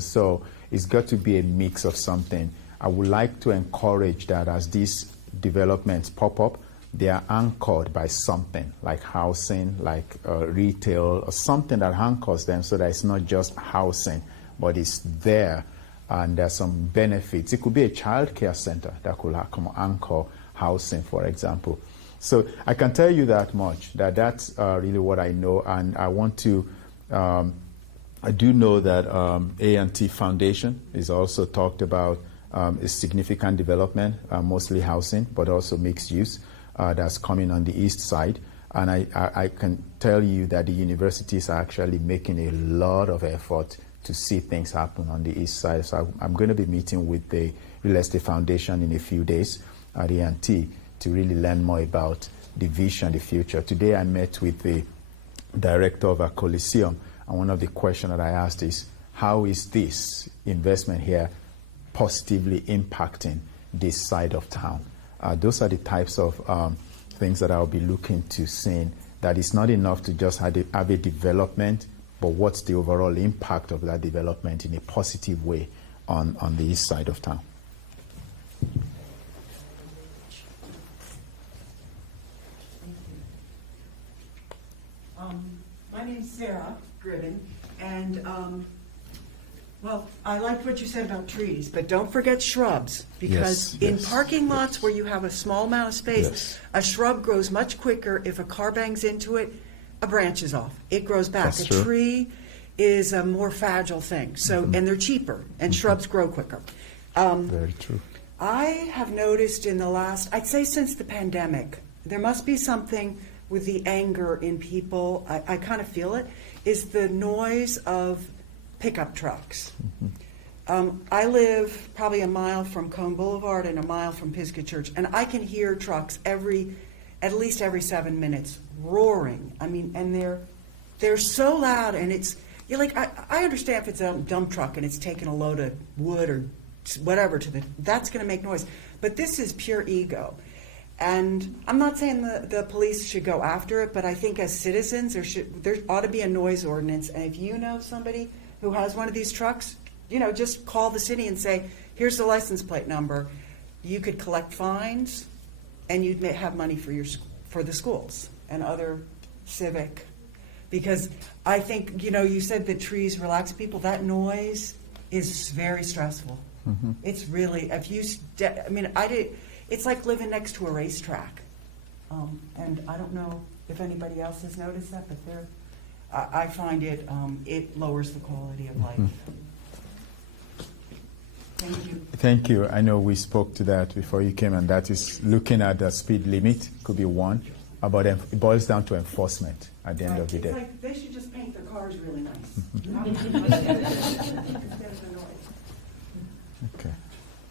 So it's got to be a mix of something. I would like to encourage that as these developments pop up, they are anchored by something like housing, like retail, or something that anchors them so that it's not just housing, but it's there and there's some benefits. It could be a child care center that could anchor housing, for example. So I can tell you that much, that's really what I know. And I want to, I do know that A&T Foundation is also talked about a significant development, mostly housing, but also mixed use. That's coming on the east side. And I can tell you that the universities are actually making a lot of effort to see things happen on the east side. So I'm going to be meeting with the Real Estate Foundation in a few days at A&T to really learn more about the vision, the future. Today I met with the director of a Coliseum, and one of the questions that I asked is, how is this investment here positively impacting this side of town? Those are the types of things that I'll be looking to see. That it's not enough to just have a development, but what's the overall impact of that development in a positive way on the east side of town. My name's Sarah Gribben, and well, I liked what you said about trees, but don't forget shrubs, because in parking lots where you have a small amount of space, a shrub grows much quicker. If a car bangs into it, a branch is off. It grows back. That's a true. tree is a more fragile thing, so and they're cheaper, and shrubs grow quicker. Very true. I have noticed in the last, I'd say since the pandemic, there must be something with the anger in people, I kind of feel it, is the noise of pickup trucks. I live probably a mile from Cone Boulevard and a mile from Pisgah Church, and I can hear trucks at least every 7 minutes roaring. I mean, and they're so loud, and you're like, I understand if it's a dump truck and it's taking a load of wood or whatever that's going to make noise, but this is pure ego. And I'm not saying the police should go after it, but I think as citizens there ought to be a noise ordinance. And if you know somebody who has one of these trucks, just call the city and say, here's the license plate number. You could collect fines, and you'd have money for the schools and other civic. Because I think, you said that trees relax people. That noise is very stressful. It's really, it's like living next to a racetrack. And I don't know if anybody else has noticed that, but I find it lowers the quality of life. Thank you. Thank you. I know we spoke to that before you came, and that is looking at the speed limit, could be one, but it boils down to enforcement at the end of the day. It's like they should just paint their cars really nice. Instead of the noise. Okay.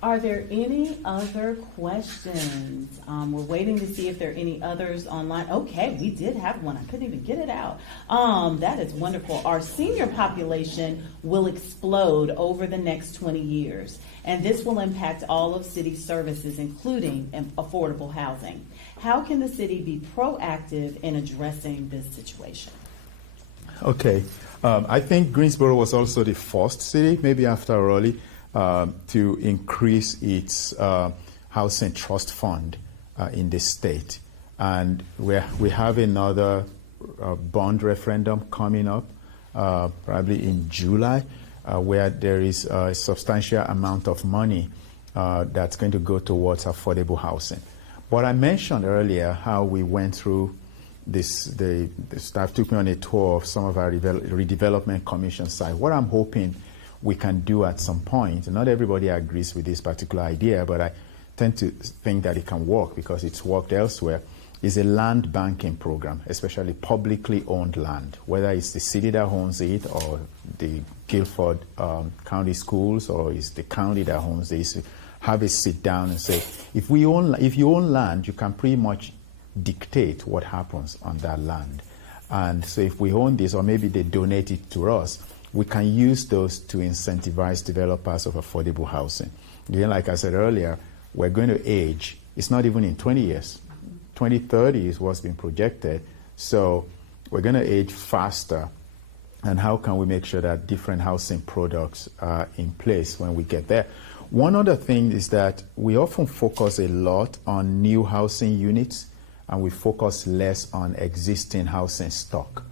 Are there any other questions? We're waiting to see if there are any others online. Okay, we did have one. I couldn't even get it out. That is wonderful. Our senior population will explode over the next 20 years, and this will impact all of city services, including affordable housing. How can the city be proactive in addressing this situation? Okay. I think Greensboro was also the first city, maybe after Raleigh, to increase its housing trust fund in the state. And we have another bond referendum coming up, probably in July, where there is a substantial amount of money that's going to go towards affordable housing. But I mentioned earlier how we went through this, the staff took me on a tour of some of our redevelopment commission site. What I'm hoping we can do at some point, not everybody agrees with this particular idea, but I tend to think that it can work because it's worked elsewhere, is a land banking program, especially publicly owned land, whether it's the city that owns it or the Guilford County Schools or it's the county that owns it. Have a sit down and say, if you own land, you can pretty much dictate what happens on that land. And so if we own this, or maybe they donate it to us, we can use those to incentivize developers of affordable housing. Again, like I said earlier, we're going to age. It's not even in 20 years. 2030 is what's been projected. So we're going to age faster. And how can we make sure that different housing products are in place when we get there? One other thing is that we often focus a lot on new housing units, and we focus less on existing housing stock.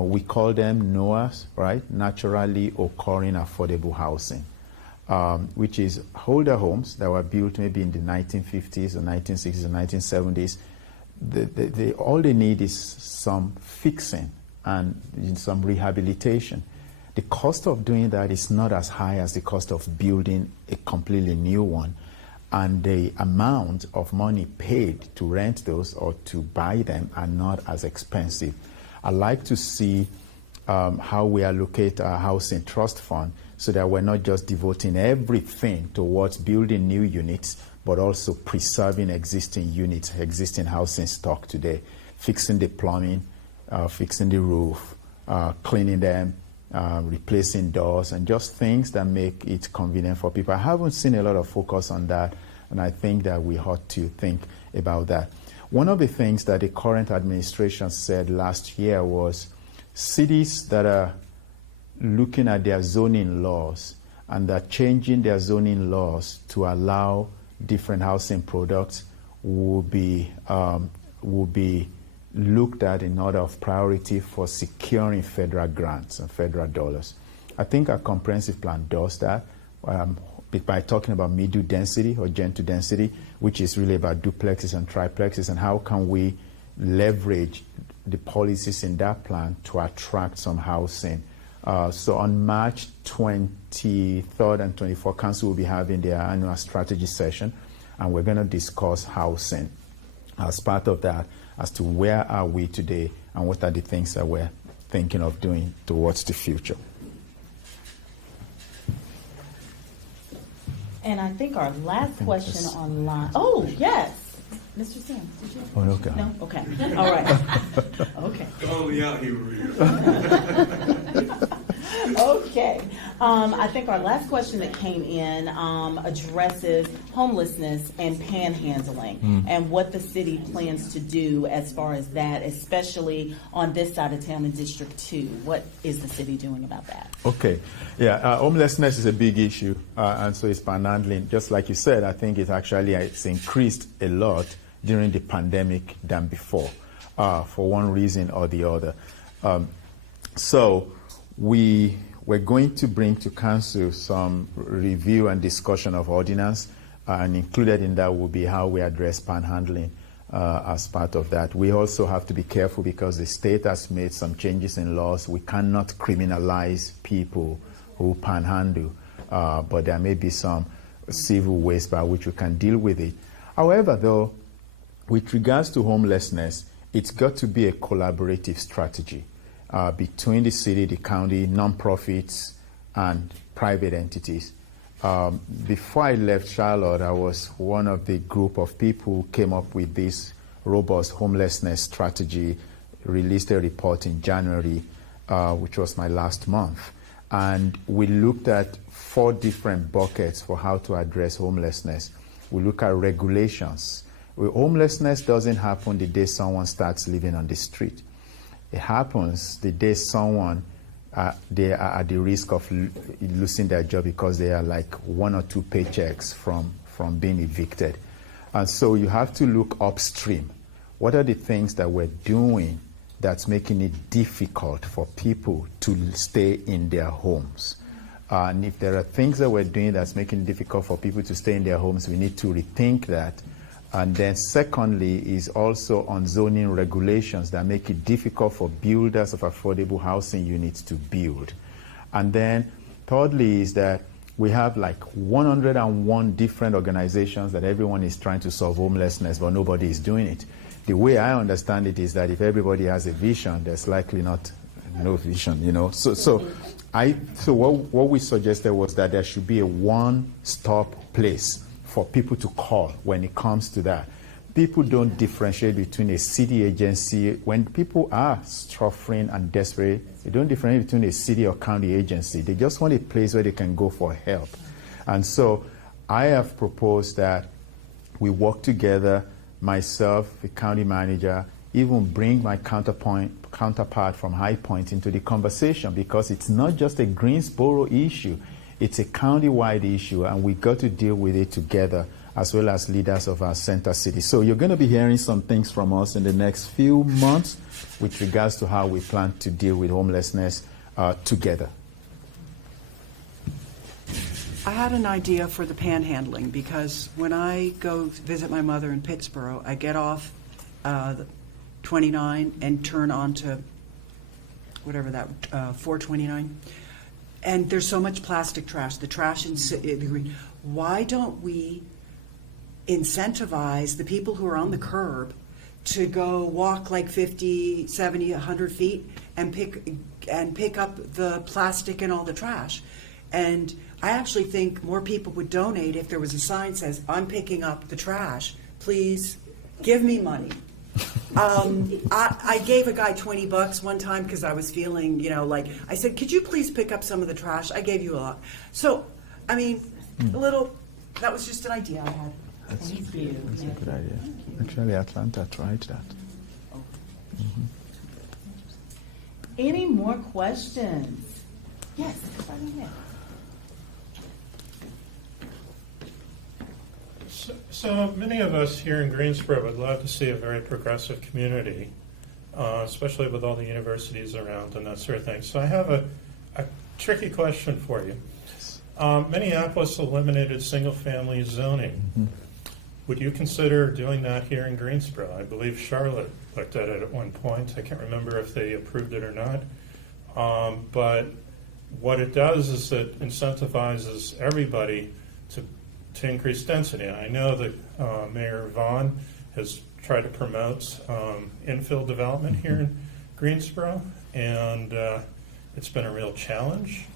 We call them NOAHs, right? Naturally occurring affordable housing, which is older homes that were built maybe in the 1950s or 1960s or 1970s. All they need is some fixing and some rehabilitation. The cost of doing that is not as high as the cost of building a completely new one. And the amount of money paid to rent those or to buy them are not as expensive. I like to see how we allocate our housing trust fund so that we're not just devoting everything towards building new units, but also preserving existing units, existing housing stock today, fixing the plumbing, fixing the roof, cleaning them, replacing doors, and just things that make it convenient for people. I haven't seen a lot of focus on that And I think that we ought to think about that. One of the things that the current administration said last year was cities that are looking at their zoning laws and are changing their zoning laws to allow different housing products will be looked at in order of priority for securing federal grants and federal dollars. I think our comprehensive plan does that by talking about middle density or gentle density, which is really about duplexes and triplexes, and how can we leverage the policies in that plan to attract some housing. So on March 23rd and 24th, Council will be having their annual strategy session, and we're going to discuss housing as part of that, as to where are we today and what are the things that we're thinking of doing towards the future. And I think our last question online. Oh, yes. Mr. Sims, did you? Oh, okay. No? Okay. All right. Okay. Oh, yeah, he Okay. I think our last question that came in addresses homelessness and panhandling and what the city plans to do as far as that, especially on this side of town in District 2. What is the city doing about that? Okay. Yeah, homelessness is a big issue, and so is panhandling. Just like you said, I think it's increased a lot during the pandemic than before, for one reason or the other. So we're going to bring to Council some review and discussion of Ordinance, and included in that will be how we address panhandling as part of that. We also have to be careful because the state has made some changes in laws. We cannot criminalize people who panhandle, but there may be some civil ways by which we can deal with it. However, though, with regards to homelessness, it's got to be a collaborative strategy between the city, the county, nonprofits, and private entities. Before I left Charlotte, I was one of the group of people who came up with this robust homelessness strategy, released a report in January, which was my last month. And we looked at 4 different buckets for how to address homelessness. We look at regulations. Homelessness doesn't happen the day someone starts living on the street. It happens the day someone, they are at the risk of losing their job because they are like 1 or 2 paychecks from being evicted. And so you have to look upstream. What are the things that we're doing that's making it difficult for people to stay in their homes? And if there are things that we're doing that's making it difficult for people to stay in their homes, we need to rethink that. And then secondly is also on zoning regulations that make it difficult for builders of affordable housing units to build. And then thirdly is that we have like 101 different organizations that everyone is trying to solve homelessness, but nobody is doing it. The way I understand it is that if everybody has a vision, there's likely no vision, you know. So what we suggested was that there should be a one-stop place for people to call when it comes to that. People don't differentiate between a city agency. When people are suffering and desperate, they don't differentiate between a city or county agency. They just want a place where they can go for help. And so I have proposed that we work together, myself, the county manager, even bring my counterpart from High Point into the conversation, because it's not just a Greensboro issue. It's a county-wide issue, and we got to deal with it together, as well as leaders of our center city. So you're going to be hearing some things from us in the next few months with regards to how we plan to deal with homelessness together. I had an idea for the panhandling, because when I go visit my mother in Pittsburgh, I get off 29 and turn onto whatever that 429. And there's so much plastic trash. The trash in why don't we incentivize the people who are on the curb to go walk like 50, 70, 100 feet and pick up the plastic and all the trash? And I actually think more people would donate if there was a sign that says, "I'm picking up the trash. Please give me money." I gave a guy $20 one time because I was feeling, like, I said, "Could you please pick up some of the trash? I gave you a lot." So, I mean, that was just an idea I had. Thank you. That's a good idea. Actually, Atlanta tried that. Any more questions? Yes, right ahead. So many of us here in Greensboro would love to see a very progressive community, especially with all the universities around and that sort of thing. So I have a tricky question for you. Minneapolis eliminated single-family zoning. Would you consider doing that here in Greensboro? I believe Charlotte looked at it at one point. I can't remember if they approved it or not. But what it does is it incentivizes everybody to increase density. I know that Mayor Vaughn has tried to promote infill development here in Greensboro, and it's been a real challenge.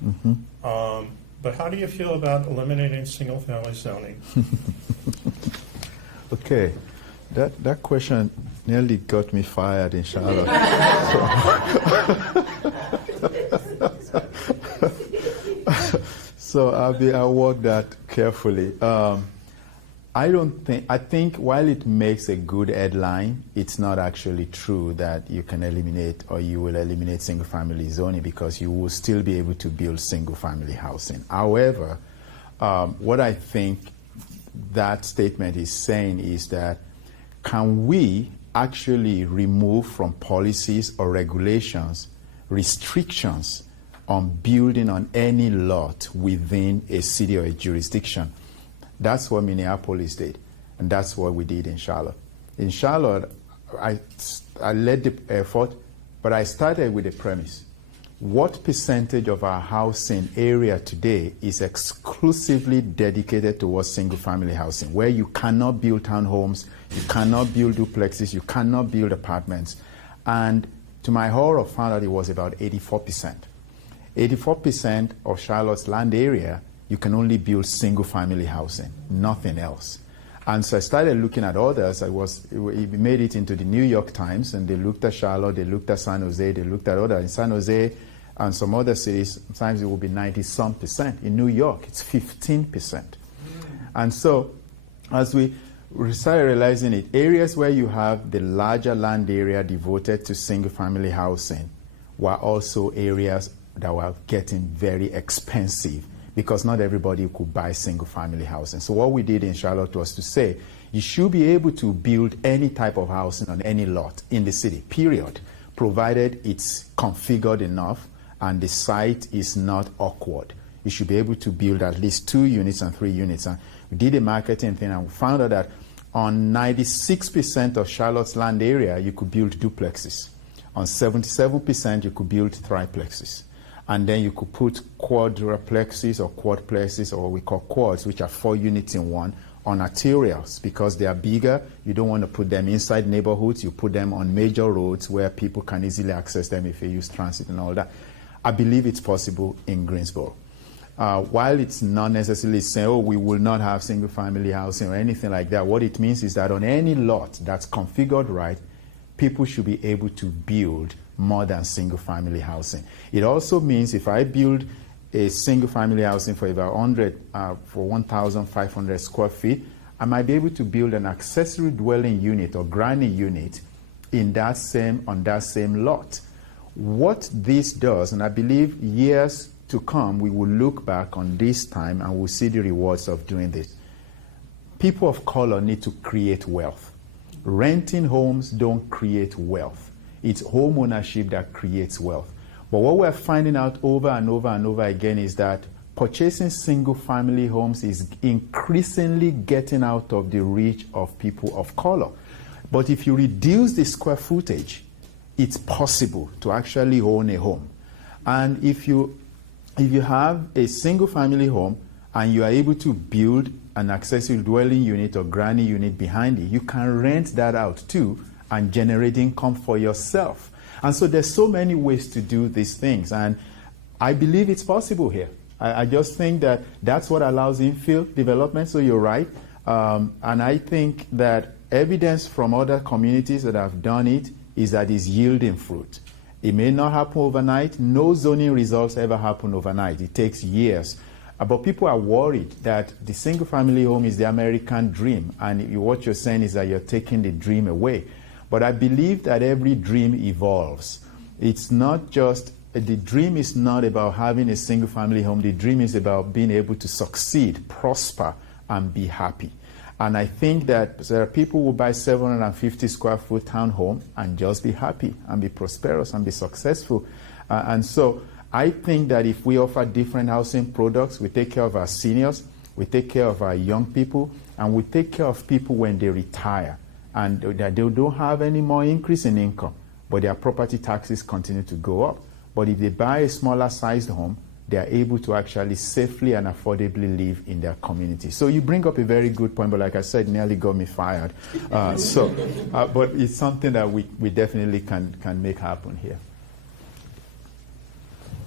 But how do you feel about eliminating single-family zoning? Okay, that question nearly got me fired in Charlotte. So I'll work that carefully. I think while it makes a good headline, it's not actually true that you can eliminate or you will eliminate single-family zoning, because you will still be able to build single-family housing. However, what I think that statement is saying is that, can we actually remove from policies or regulations restrictions on building on any lot within a city or a jurisdiction? That's what Minneapolis did, and that's what we did in Charlotte. In Charlotte, I led the effort, but I started with a premise. What percentage of our housing area today is exclusively dedicated towards single-family housing, where you cannot build townhomes, you cannot build duplexes, you cannot build apartments? And to my horror, found out it was about 84%. 84% of Charlotte's land area, you can only build single-family housing, nothing else. And so I started looking at others. We made it into the New York Times, and they looked at Charlotte, they looked at San Jose, they looked at others. In San Jose and some other cities, sometimes it will be 90-some%. In New York, it's 15%. And so as we started realizing it, areas where you have the larger land area devoted to single-family housing were also areas that were getting very expensive, because not everybody could buy single-family housing. So what we did in Charlotte was to say, you should be able to build any type of housing on any lot in the city, period, provided it's configured enough and the site is not awkward. You should be able to build at least 2 units and 3 units. And we did a marketing thing, and we found out that on 96% of Charlotte's land area, you could build duplexes. On 77%, you could build triplexes. And then you could put quadruplexes or quadplexes, or what we call quads, which are 4 units in one, on arterials, because they are bigger. You don't want to put them inside neighborhoods. You put them on major roads where people can easily access them if they use transit and all that. I believe it's possible in Greensboro. While it's not necessarily saying, oh, we will not have single-family housing or anything like that, what it means is that on any lot that's configured right, people should be able to build more than single-family housing. It also means if I build a single-family housing for about 1,500 square feet, I might be able to build an accessory dwelling unit or granny unit on that same lot. What this does, and I believe years to come, we will look back on this time and we'll see the rewards of doing this. People of color need to create wealth. Renting homes don't create wealth. It's home ownership that creates wealth. But what we're finding out over and over and over again is that purchasing single-family homes is increasingly getting out of the reach of people of color. But if you reduce the square footage, it's possible to actually own a home. And if you have a single-family home and you are able to build an accessory dwelling unit or granny unit behind it, you can rent that out too and generate income for yourself. And so there's so many ways to do these things, and I believe it's possible here. I just think that that's what allows infill development, so you're right. And I think that evidence from other communities that have done it is that it's yielding fruit. It may not happen overnight. No zoning results ever happen overnight. It takes years. But people are worried that the single-family home is the American dream, and what you're saying is that you're taking the dream away. But I believe that every dream evolves. It's not just, the dream is not about having a single-family home. The dream is about being able to succeed, prosper, and be happy. And I think that there are people who buy 750 square foot townhome and just be happy and be prosperous and be successful. And so I think that if we offer different housing products, we take care of our seniors, we take care of our young people, and we take care of people when they retire and that they don't have any more increase in income, but their property taxes continue to go up. But if they buy a smaller sized home, they are able to actually safely and affordably live in their community. So you bring up a very good point, but like I said, nearly got me fired. But it's something that we definitely can make happen here.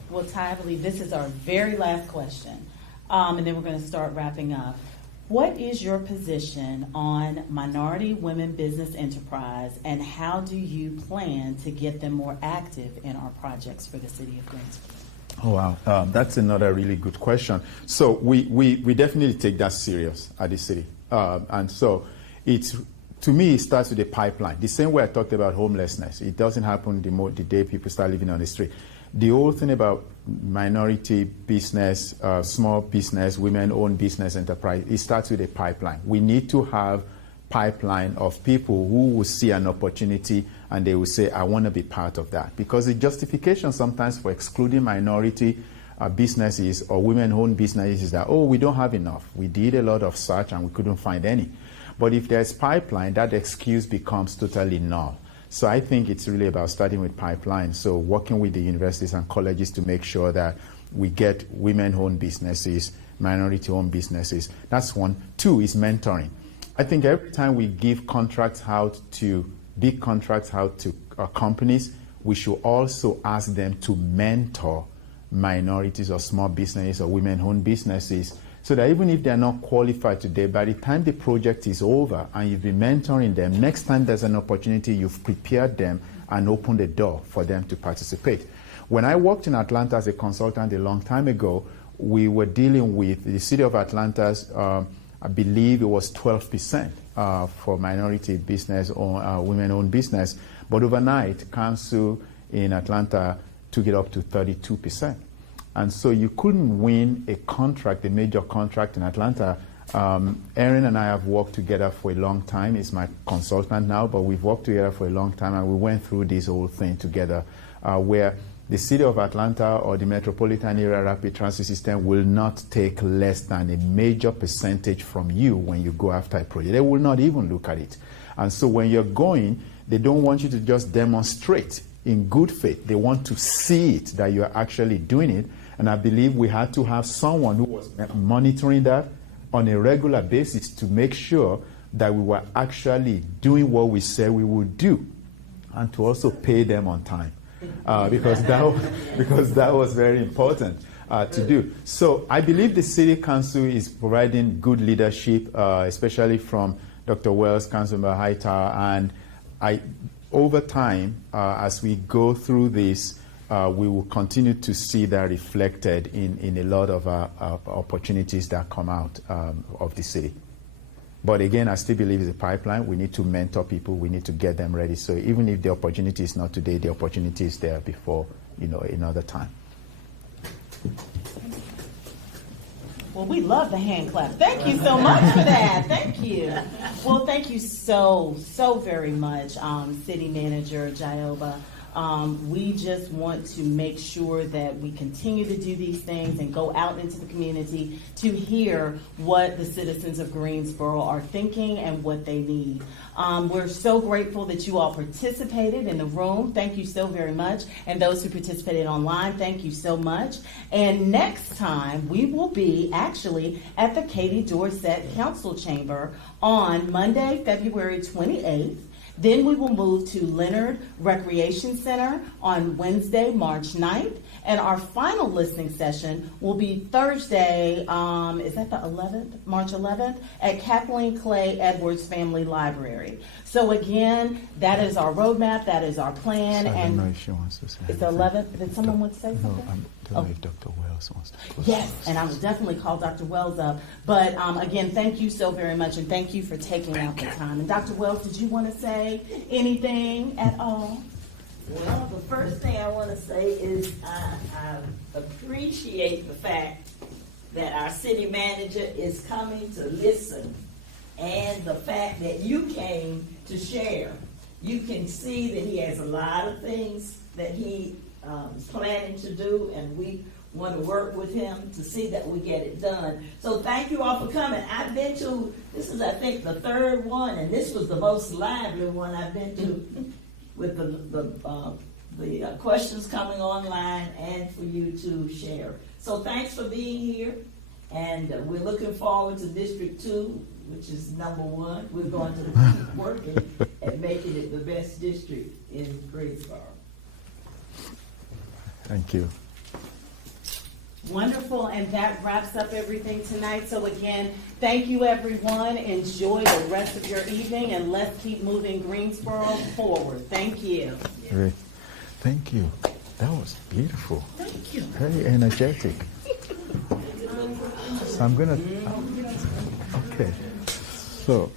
Well, Ty, I believe this is our very last question, and then we're going to start wrapping up. What is your position on minority women business enterprise, and how do you plan to get them more active in our projects for the city of Greensboro? Oh, wow. That's another really good question. So we definitely take that serious at the city. And so to me, it starts with a pipeline. The same way I talked about homelessness. It doesn't happen the day people start living on the street. The whole thing about minority business, small business, women-owned business enterprise, it starts with a pipeline. We need to have pipeline of people who will see an opportunity and they will say, I want to be part of that. Because the justification sometimes for excluding minority businesses or women-owned businesses is that, oh, we don't have enough. We did a lot of search and we couldn't find any. But if there's pipeline, that excuse becomes totally null. So I think it's really about starting with pipeline. So working with the universities and colleges to make sure that we get women-owned businesses, minority-owned businesses. That's one. Two is mentoring. I think every time we give contracts out to, big contracts out to companies, we should also ask them to mentor minorities or small businesses or women-owned businesses, so that even if they're not qualified today, by the time the project is over and you've been mentoring them, next time there's an opportunity, you've prepared them and opened the door for them to participate. When I worked in Atlanta as a consultant a long time ago, we were dealing with the city of Atlanta's, I believe it was 12% for minority business or women-owned business, but overnight, council in Atlanta took it up to 32%. And so you couldn't win a contract, a major contract in Atlanta. Erin and I have worked together for a long time. He's my consultant now, but we've worked together for a long time, and we went through this whole thing together, where the city of Atlanta or the metropolitan area rapid transit system will not take less than a major percentage from you when you go after a project. They will not even look at it. And so when you're going, they don't want you to just demonstrate in good faith. They want to see it, that you're actually doing it. And I believe we had to have someone who was monitoring that on a regular basis to make sure that we were actually doing what we said we would do, and to also pay them on time, because that was very important to do. So I believe the City Council is providing good leadership, especially from Dr. Wells, Councilmember Hightower, and over time, as we go through this, we will continue to see that reflected in a lot of opportunities that come out of the city. But again, I still believe it's a pipeline. We need to mentor people. We need to get them ready. So even if the opportunity is not today, the opportunity is there before, another time. Well, we love the hand clap. Thank you so much for that. Thank you. Well, thank you so very much, City Manager Jaiyeoba. We just want to make sure that we continue to do these things and go out into the community to hear what the citizens of Greensboro are thinking and what they need. We're so grateful that you all participated in the room. Thank you so very much. And those who participated online, thank you so much. And next time, we will be actually at the Katie Dorset Council Chamber on Monday, February 28th. Then we will move to Leonard Recreation Center on Wednesday, March 9th. And our final listening session will be Thursday, is that the 11th, March 11th, at Kathleen Clay Edwards Family Library. So again, that is our roadmap, that is our plan. So I don't know if she wants to say it's the 11th. Did someone want to say something? No, don't know if Dr. Wells wants to close. Yes, and I will definitely call Dr. Wells up. But again, thank you so very much, and thank you for taking out the time. And Dr. Wells, did you want to say anything at all? Well, the first thing I want to say is I appreciate the fact that our city manager is coming to listen, and the fact that you came to share. You can see that he has a lot of things that he is planning to do, and we want to work with him to see that we get it done. So thank you all for coming. I've been to, this is I think the third one, and this was the most lively one I've been to with the questions coming online and for you to share. So thanks for being here, and we're looking forward to District 2, which is number 1. We're going to keep working at making it the best district in Greensboro. Thank you. Wonderful, and that wraps up everything tonight. So again, thank you everyone. Enjoy the rest of your evening, and let's keep moving Greensboro forward. Thank you. Great. Thank you. That was beautiful. Thank you. Very energetic. So I'm gonna. Okay. So